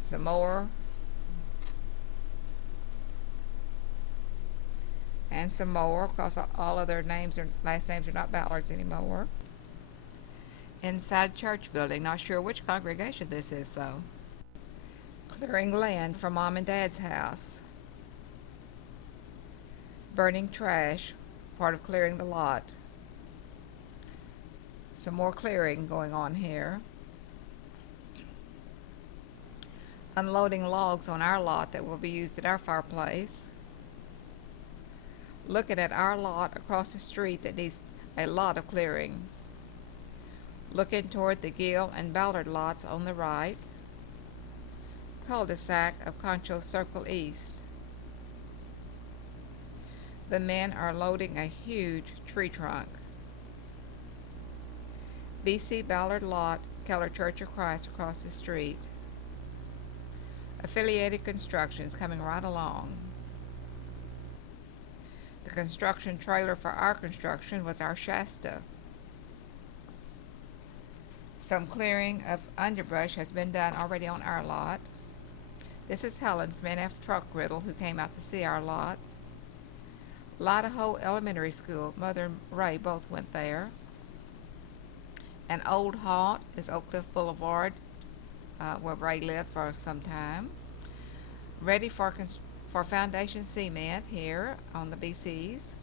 some more, and some more, because all of their last names are not Ballards anymore. Inside church building, not sure which congregation this is though. Clearing land for Mom and Dad's house. Burning trash, part of clearing the lot. Some more clearing going on here. Unloading logs on our lot that will be used at our fireplace. Looking at our lot across the street that needs a lot of clearing. Looking toward the Gill and Ballard lots on the right. Cul-de-sac of Concho Circle East. The men are loading a huge tree trunk. BC Ballard lot, Keller Church of Christ across the street. Affiliated Constructions coming right along. The construction trailer for our construction was our Shasta. Some clearing of underbrush has been done already on our lot. This is Helen from NF Truck Riddle, who came out to see our lot. Idaho Elementary School, Mother and Ray both went there. An old haunt is Oak Cliff Boulevard, where Ray lived for some time. Ready for foundation cement here on the BCs.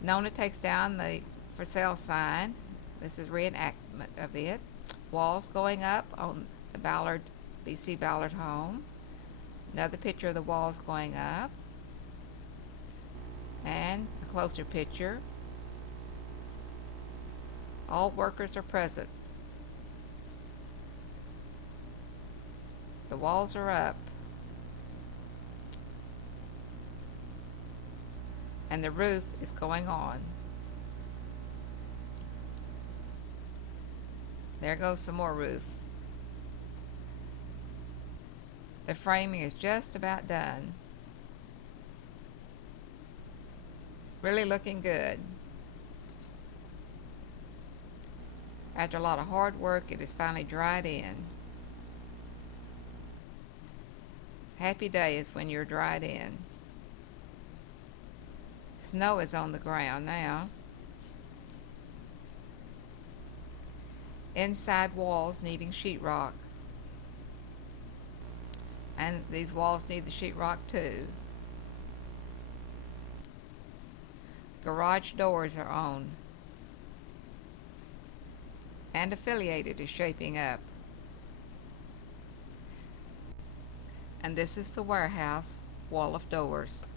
Nona takes down the for sale sign. This is reenactment of it. Walls going up on the Ballard, BC Ballard home. Another picture of the walls going up. And a closer picture. All workers are present. The walls are up. And the roof is going on. There goes some more roof. The framing is just about done. Really looking good. After a lot of hard work, it is finally dried in. Happy day is when you're dried in. Snow is on the ground now. Inside walls needing sheetrock. And these walls need the sheetrock too. Garage doors are on. And Affiliated is shaping up. And this is the warehouse wall of doors.